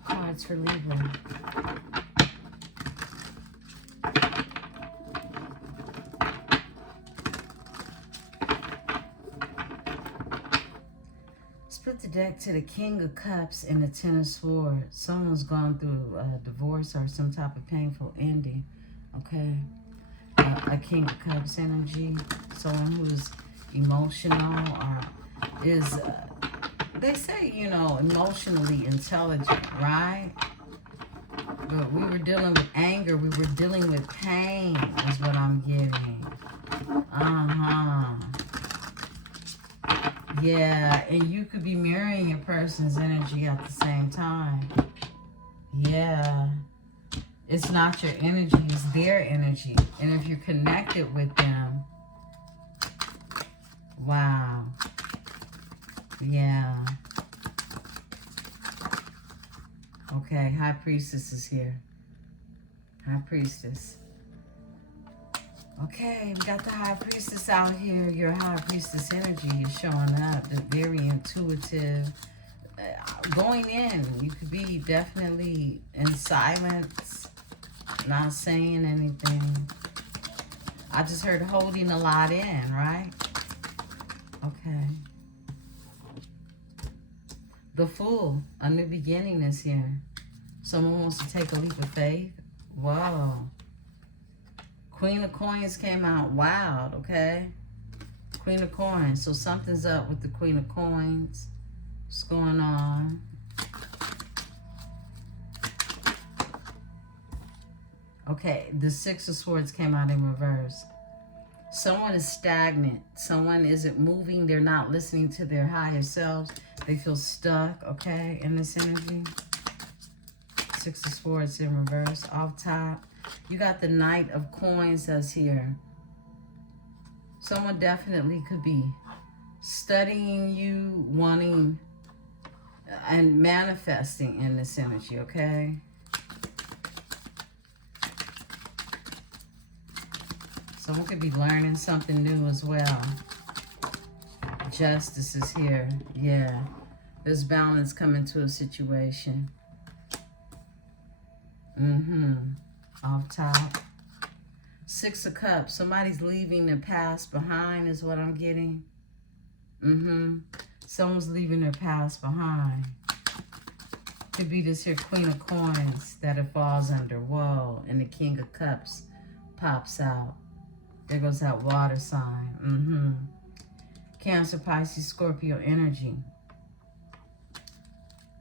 Cards for Libra. Put the deck to the King of Cups and the Ten of Swords. Someone's gone through a divorce or some type of painful ending. Okay. A King of Cups energy. Someone who's emotional or is, they say, you know, emotionally intelligent, right? But we were dealing with anger. We were dealing with pain is what I'm getting. Yeah, and you could be mirroring your person's energy at the same time. Yeah. It's not your energy, it's their energy. And if you're connected with them, wow. Yeah. Okay, High Priestess is here. High Priestess. Okay, we got the High Priestess out here. Your High Priestess energy is showing up. They're very intuitive. Going in, you could be definitely in silence, not saying anything. I just heard holding a lot in, right? Okay. The Fool, a new beginning is here. Someone wants to take a leap of faith. Whoa. Queen of Coins came out wild, okay? Queen of Coins. So something's up with the Queen of Coins. What's going on? Okay, the Six of Swords came out in reverse. Someone is stagnant. Someone isn't moving. They're not listening to their higher selves. They feel stuck, okay, in this energy. Six of Swords in reverse. Off top, you got the Knight of Coins that's here. Someone definitely could be studying you, wanting and manifesting in this energy, okay? Someone could be learning something new as well. Justice is here. Yeah. There's balance coming to a situation. Off top. Six of Cups. Somebody's leaving the past behind is what I'm getting. Someone's leaving their past behind. Could be this here Queen of Coins that it falls under. Whoa. And the King of Cups pops out. There goes that water sign. Cancer, Pisces, Scorpio energy.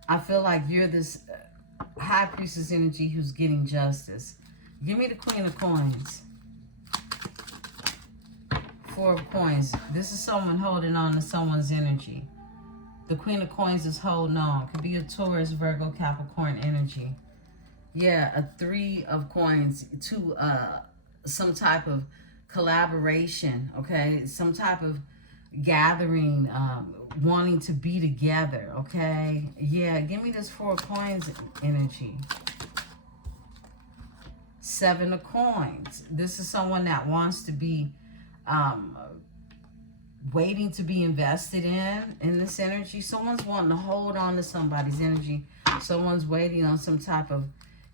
I feel like you're this High Priestess energy who's getting justice. Give me the Queen of Coins. Four of Coins. This is someone holding on to someone's energy. The Queen of Coins is holding on. Could be a Taurus, Virgo, Capricorn energy. Yeah, a Three of Coins to some type of collaboration, okay? Some type of gathering, wanting to be together, okay? Yeah, give me this Four of Coins energy. Seven of Coins. This is someone that wants to be waiting to be invested in this energy. Someone's wanting to hold on to somebody's energy. Someone's waiting on some type of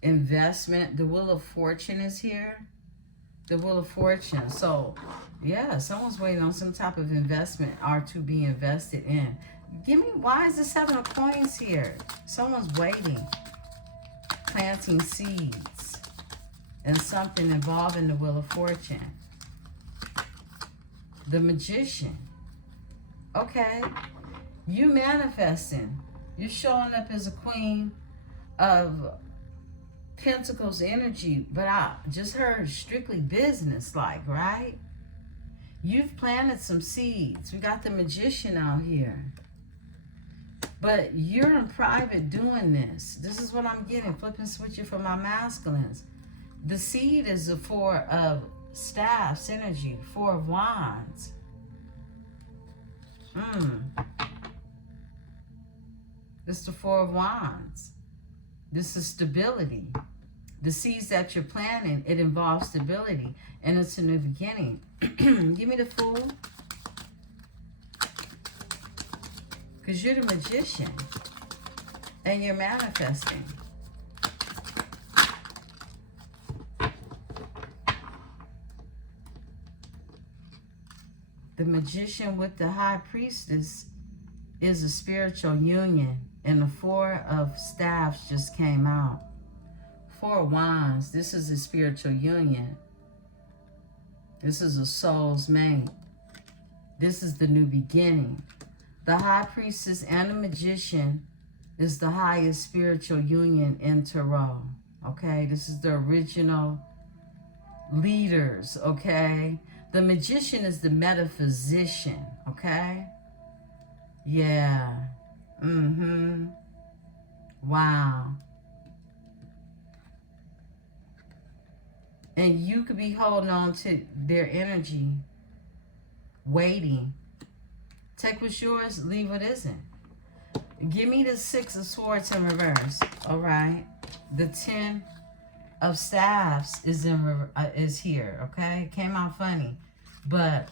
investment. The Wheel of Fortune is here. The Wheel of Fortune. So, yeah, someone's waiting on some type of investment or to be invested in. Give me, why is the Seven of Coins here? Someone's waiting. Planting seeds. And something involving the Wheel of Fortune. The Magician. Okay. You manifesting. You're showing up as a Queen of Pentacles energy, but I just heard strictly business like, right? You've planted some seeds. We got the Magician out here. But you're in private doing this. This is what I'm getting. Flipping, switching for my masculines. The seed is the Four of Staffs energy. Four of Wands. This is the Four of Wands. This is stability. The seeds that you're planting, it involves stability. And it's a new beginning. Give me the Fool. Because you're the Magician. And you're manifesting. The Magician with the High Priestess is a spiritual union. And the Four of Staffs just came out. Four of Wands. This is a spiritual union. This is a soul's mate. This is the new beginning. The High Priestess and the Magician is the highest spiritual union in Tarot. Okay? This is the original leaders. Okay? The Magician is the metaphysician. Okay? Yeah. Wow. And you could be holding on to their energy, waiting. Take what's yours, leave what isn't. Give me the Six of Swords in reverse. All right. The Ten of Staffs is is here. Okay. It came out funny, but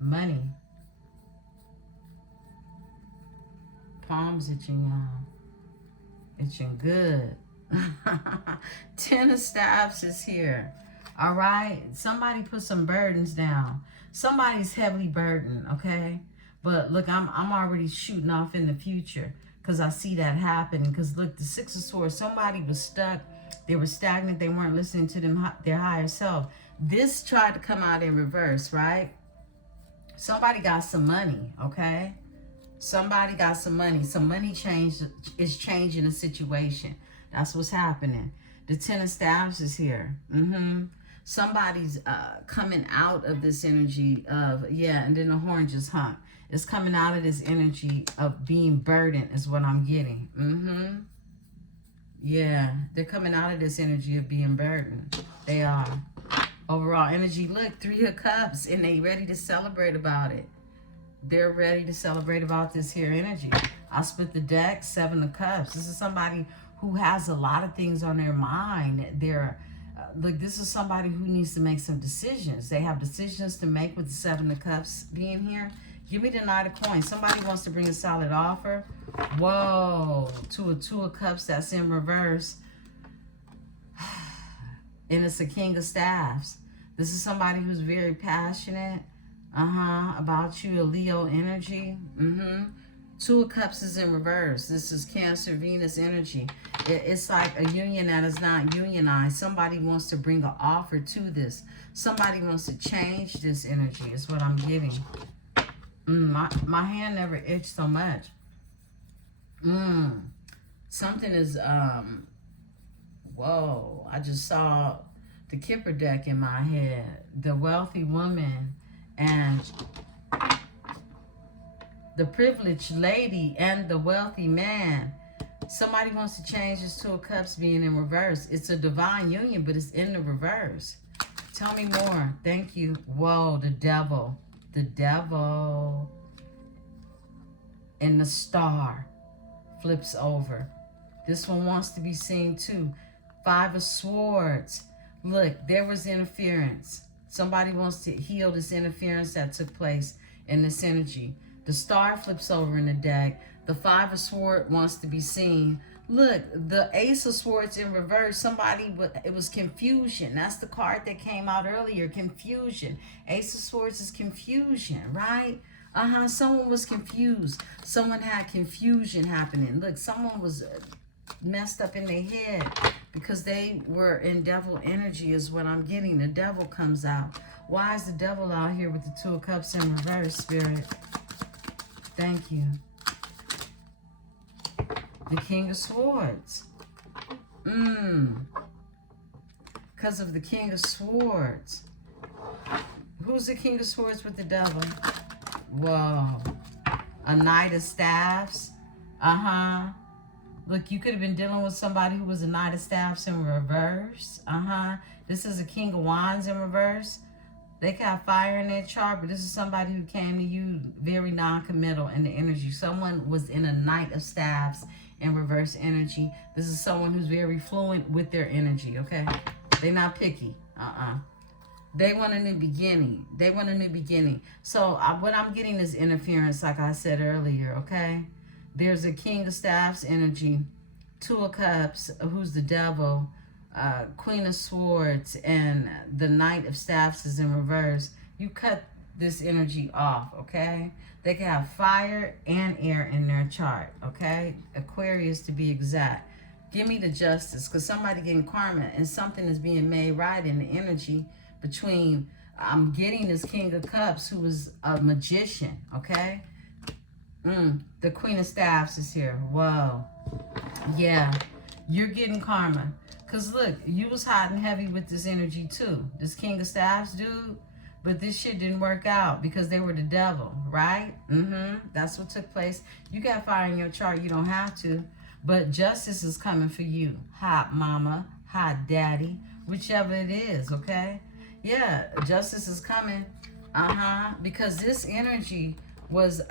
money. Palms itching, y'all. Itching good. Ten of Staffs is here. All right. Somebody put some burdens down. Somebody's heavily burdened, okay? But look, I'm already shooting off in the future because I see that happening. Because look, the Six of Swords, somebody was stuck. They were stagnant. They weren't listening to their higher self. This tried to come out in reverse, right? Somebody got some money, okay? Somebody got some money. Some money is changing the situation. That's what's happening. The Ten of Staffs is here. Somebody's coming out of this energy of, yeah, and then the horn just hung. It's coming out of this energy of being burdened is what I'm getting. Yeah, they're coming out of this energy of being burdened. They are. Overall energy, look, Three of Cups, and they ready to celebrate about it. They're ready to celebrate about this here energy. I split the deck, Seven of Cups. This is somebody who has a lot of things on their mind. They're, look, this is somebody who needs to make some decisions. They have decisions to make with the Seven of Cups being here. Give me the Knight of Coins. Somebody wants to bring a solid offer. Whoa, to a Two of Cups that's in reverse. And it's a King of Staffs. This is somebody who's very passionate. About you, a Leo energy. Two of Cups is in reverse. This is Cancer, Venus energy. It's like a union that is not unionized. Somebody wants to bring an offer to this. Somebody wants to change this energy is what I'm getting. My hand never itched so much. Something is, whoa, I just saw the Kipper deck in my head. The wealthy woman and the privileged lady and the wealthy man. Somebody wants to change this Two of Cups being in reverse. It's a divine union, but it's in the reverse. Tell me more. Thank you. Whoa, the devil. The devil. And the star flips over. This one wants to be seen too. Five of Swords. Look, there was interference. Somebody wants to heal this interference that took place in this energy. The star flips over in the deck. The Five of Swords wants to be seen. Look, the Ace of Swords in reverse. It was confusion. That's the card that came out earlier, confusion. Ace of Swords is confusion, right? Someone was confused. Someone had confusion happening. Look, someone was messed up in their head because they were in devil energy is what I'm getting. The devil comes out. Why is the devil out here with the Two of Cups in reverse, Spirit? Thank you. The King of Swords. Because of the King of Swords. Who's the King of Swords with the devil? Whoa. A Knight of Staffs. Look, you could have been dealing with somebody who was a Knight of Staffs in reverse. This is a King of Wands in reverse. They got fire in their chart, but this is somebody who came to you very non-committal in the energy. Someone was in a Knight of Staffs in reverse energy. This is someone who's very fluent with their energy, okay? They're not picky. They want a new beginning. They want a new beginning. So what I'm getting is interference, like I said earlier, okay? There's a King of Staffs energy, Two of Cups, who's the devil, Queen of Swords, and the Knight of Staffs is in reverse. You cut this energy off, okay? They can have fire and air in their chart, okay? Aquarius to be exact. Give me the Justice, because somebody getting karma and something is being made right in the energy between, I'm getting this King of Cups who is a magician, okay? The Queen of Staffs is here. Whoa. Yeah, you're getting karma. Because look, you was hot and heavy with this energy too. This King of Staffs dude. But this shit didn't work out because they were the devil, right? That's what took place. You got fire in your chart. You don't have to. But justice is coming for you. Hot mama, hot daddy, whichever it is, okay? Yeah, justice is coming. Because this energy was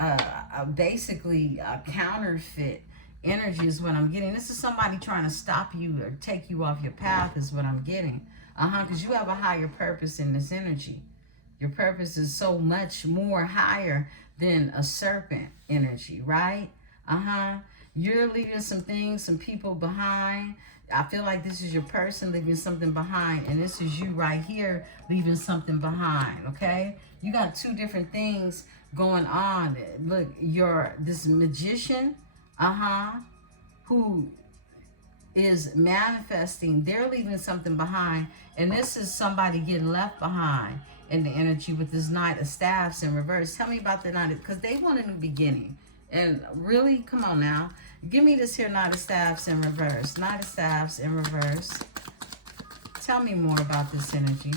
basically a counterfeit energy is what I'm getting. This is somebody trying to stop you or take you off your path is what I'm getting. Because you have a higher purpose in this energy. Your purpose is so much more higher than a serpent energy, right? You're leaving some things, some people behind. I feel like this is your person leaving something behind, and this is you right here leaving something behind, okay? You got two different things going on. Look, you're this magician, who is manifesting. They're leaving something behind, and this is somebody getting left behind in the energy with this Knight of Staffs in reverse. Tell me about the Knight, because they want a new beginning. And really, come on now. Give me this here Knight of Staffs in reverse. Knight of Staffs in reverse. Tell me more about this energy.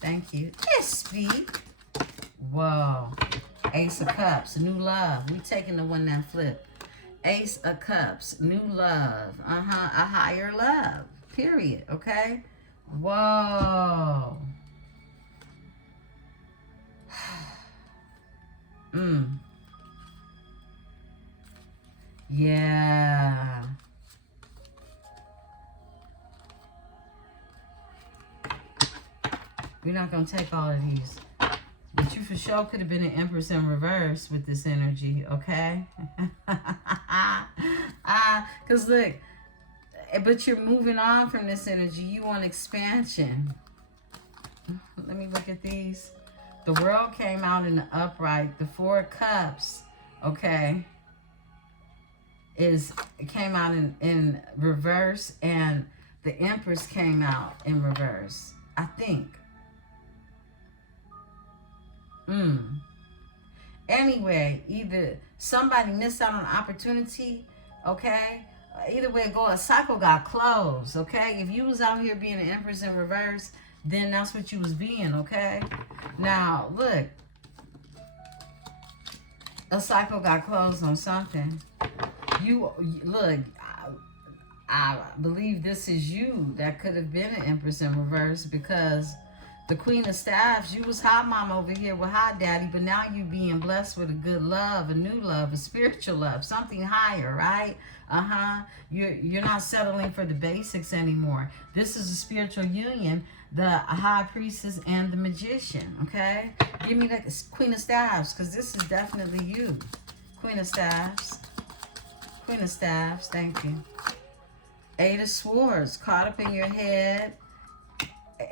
Thank you. Yes, speak. Whoa. Ace of Cups, new love. We taking the one that flipped. Ace of Cups, new love. A higher love. Period. Okay? Whoa. Yeah. We're not going to take all of these. But you for sure could have been an Empress in reverse with this energy, okay? Because look, but you're moving on from this energy. You want expansion. Let me look at these. The World came out in the upright. The Four of Cups, okay, it came out in reverse, and the Empress came out in reverse, I think. Anyway, either somebody missed out on opportunity, okay, Either way it go, a cycle got closed, okay? If you was out here being an Empress in reverse, then that's what you was being, okay? Now, look. A cycle got closed on something. Look, I believe this is you that could have been an Empress in reverse, because the Queen of Staffs, you was hot mom over here with hot daddy, but now you being blessed with a good love, a new love, a spiritual love, something higher, right? You're not settling for the basics anymore. This is a spiritual union, the High Priestess and the Magician, okay? Give me the Queen of Staffs, because this is definitely you. Queen of Staffs. Queen of Staffs, thank you. Eight of Swords, caught up in your head.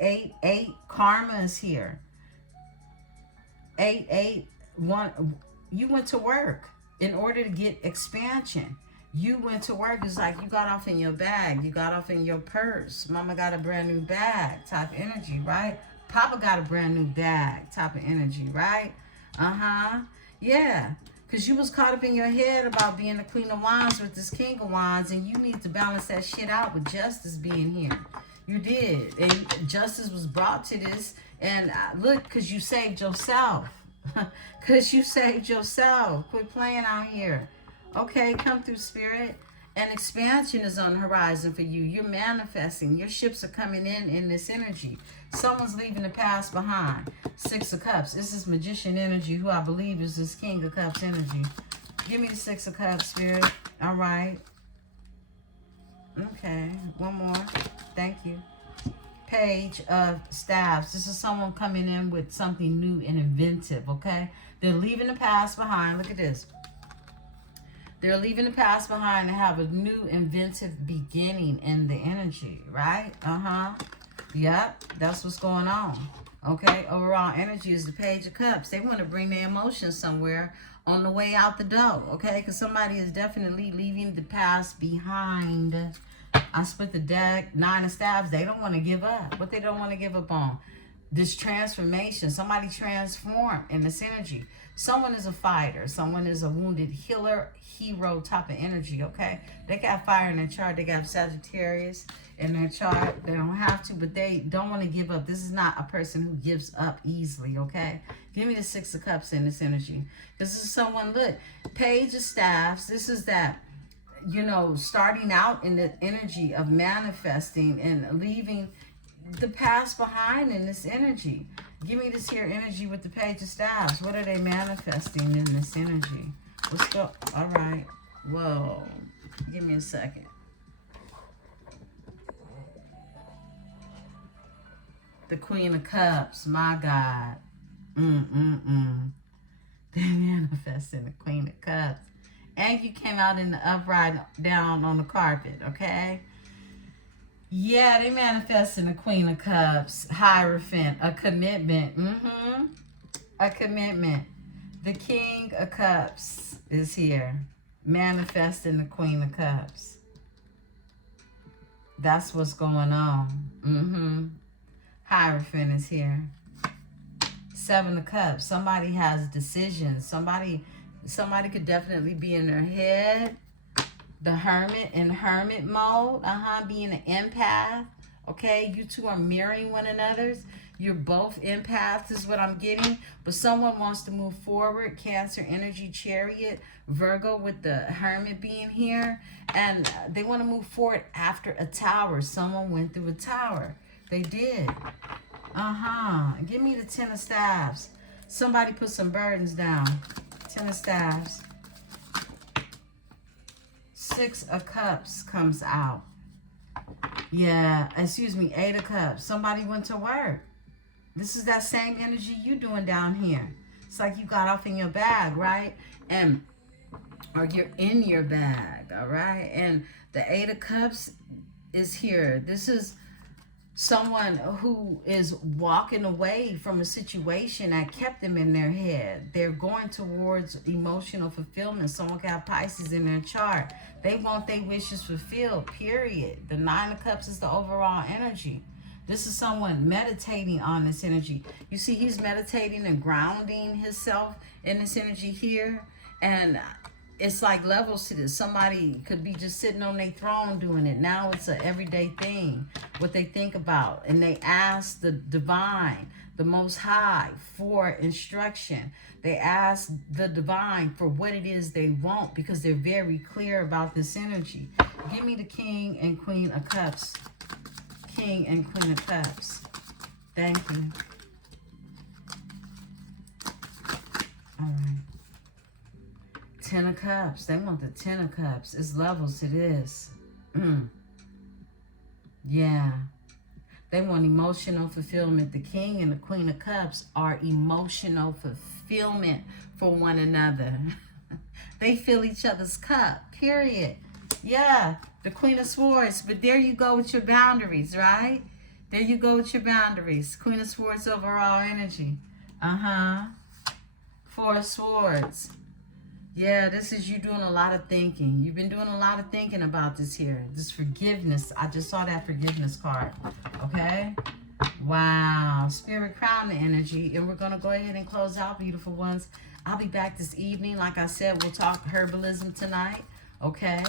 Eight, karma is here. Eight, one. You went to work in order to get expansion. You went to work. It's like you got off in your bag. You got off in your purse. Mama got a brand new bag type of energy, right? Papa got a brand new bag type of energy, right? Yeah. Because you was caught up in your head about being the Queen of Wands with this King of Wands, and you need to balance that shit out with justice being here. You did. And justice was brought to this. And look, because you saved yourself. Because you saved yourself. Quit playing out here. Okay, come through, Spirit. And expansion is on the horizon for you. You're manifesting. Your ships are coming in this energy. Someone's leaving the past behind. Six of Cups. This is Magician energy, who I believe is this King of Cups energy. Give me the Six of Cups, Spirit. All right. Okay, one more. Thank you. Page of Staffs. This is someone coming in with something new and inventive, okay? They're leaving the past behind. Look at this. They're leaving the past behind and have a new inventive beginning in the energy, right? Yep, that's what's going on. Okay, overall energy is the Page of Cups. They want to bring their emotions somewhere on the way out the door, okay? Because somebody is definitely leaving the past behind. I split the deck, Nine of Staffs. They don't want to give up. What they don't want to give up on? This transformation. Somebody transform in this energy. Someone is a fighter. Someone is a wounded healer, hero type of energy, okay? They got fire in their chart. They got Sagittarius in their chart. They don't have to, but they don't want to give up. This is not a person who gives up easily, okay? Give me the Six of Cups in this energy. This is someone, look, Page of Staffs. This is that, you know, starting out in the energy of manifesting and leaving the past behind in this energy. Give me this here energy with the Page of Staffs. What are they manifesting in this energy? Let's go. All right. Whoa. Give me a second. The Queen of Cups. My God. They manifesting the Queen of Cups. And you came out in the upright down on the carpet, okay? Yeah, they manifesting the Queen of Cups. Hierophant, a commitment. A commitment. The King of Cups is here. Manifesting the Queen of Cups. That's what's going on. Hierophant is here. Seven of Cups. Somebody has decisions. Somebody could definitely be in their head. The Hermit in hermit mode. Being an empath. Okay, you two are mirroring one another. You're both empaths is what I'm getting. But someone wants to move forward. Cancer energy, Chariot. Virgo with the Hermit being here. And they want to move forward after a tower. Someone went through a tower. They did. Give me the Ten of Staffs. Somebody put some burdens down. Ten of Staffs. Six of Cups comes out. Yeah, excuse me, Eight of Cups. Somebody went to work. This is that same energy you doing down here. It's like you got off in your bag, right? Or you're in your bag, all right? And the Eight of Cups is here. This is someone who is walking away from a situation that kept them in their head. They're going towards emotional fulfillment. Someone got Pisces in their chart. They want their wishes fulfilled, period. The Nine of Cups is the overall energy. This is someone meditating on this energy. You see, he's meditating and grounding himself in this energy here. And it's like levels to this. Somebody could be just sitting on their throne doing it. Now it's an everyday thing, what they think about. And they ask the divine, the Most High, for instruction. They ask the divine for what it is they want because they're very clear about this energy. Give me the King and Queen of Cups. King and Queen of Cups. Thank you. All right. Ten of Cups. They want the Ten of Cups. It's levels to this. Yeah. They want emotional fulfillment. The King and the Queen of Cups are emotional fulfillment for one another. They fill each other's cup. Period. Yeah. The Queen of Swords. But there you go with your boundaries, right? There you go with your boundaries. Queen of Swords overall energy. Four of Swords. Yeah, this is you doing a lot of thinking. You've been doing a lot of thinking about this here. This forgiveness. I just saw that forgiveness card. Okay? Wow. Spirit crown the energy. And we're going to go ahead and close out, beautiful ones. I'll be back this evening. Like I said, we'll talk herbalism tonight. Okay?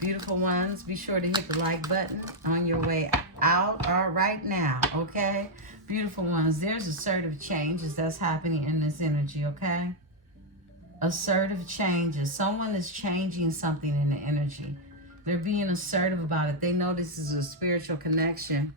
Beautiful ones. Be sure to hit the like button on your way out or right now. Okay? Beautiful ones. There's assertive changes that's happening in this energy. Okay? Assertive changes. Someone is changing something in the energy. They're being assertive about it. They know this is a spiritual connection.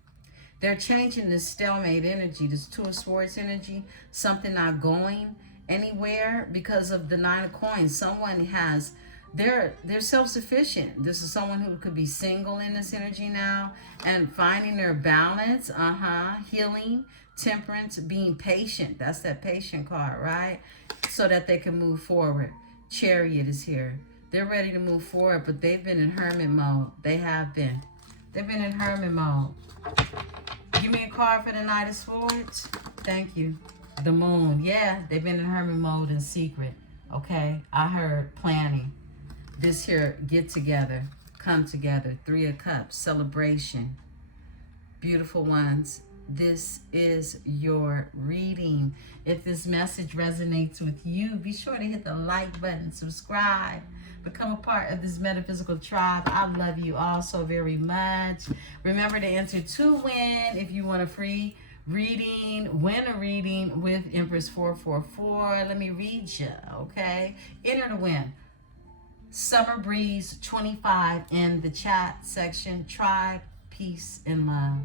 They're changing this stalemate energy, this Two of Swords energy, something not going anywhere because of the Nine of Coins. Someone has, they're self-sufficient. This is someone who could be single in this energy now and finding their balance, healing, temperance, being patient. That's that patient card, right? So that they can move forward. Chariot is here. They're ready to move forward, but they've been in hermit mode. They have been. They've been in hermit mode. Give me a card for the Knight of Swords. Thank you. The Moon. Yeah, they've been in hermit mode in secret. Okay, I heard planning. This here, get together, come together. Three of Cups, celebration. Beautiful ones. This is your reading. If this message resonates with you, be sure to hit the like button, subscribe, become a part of this metaphysical tribe. I love you all so very much. Remember to enter to win if you want a free reading, win a reading with Empress 444. Let me read you, okay? Enter to win. Summer Breeze 25 in the chat section. Tribe, peace, and love.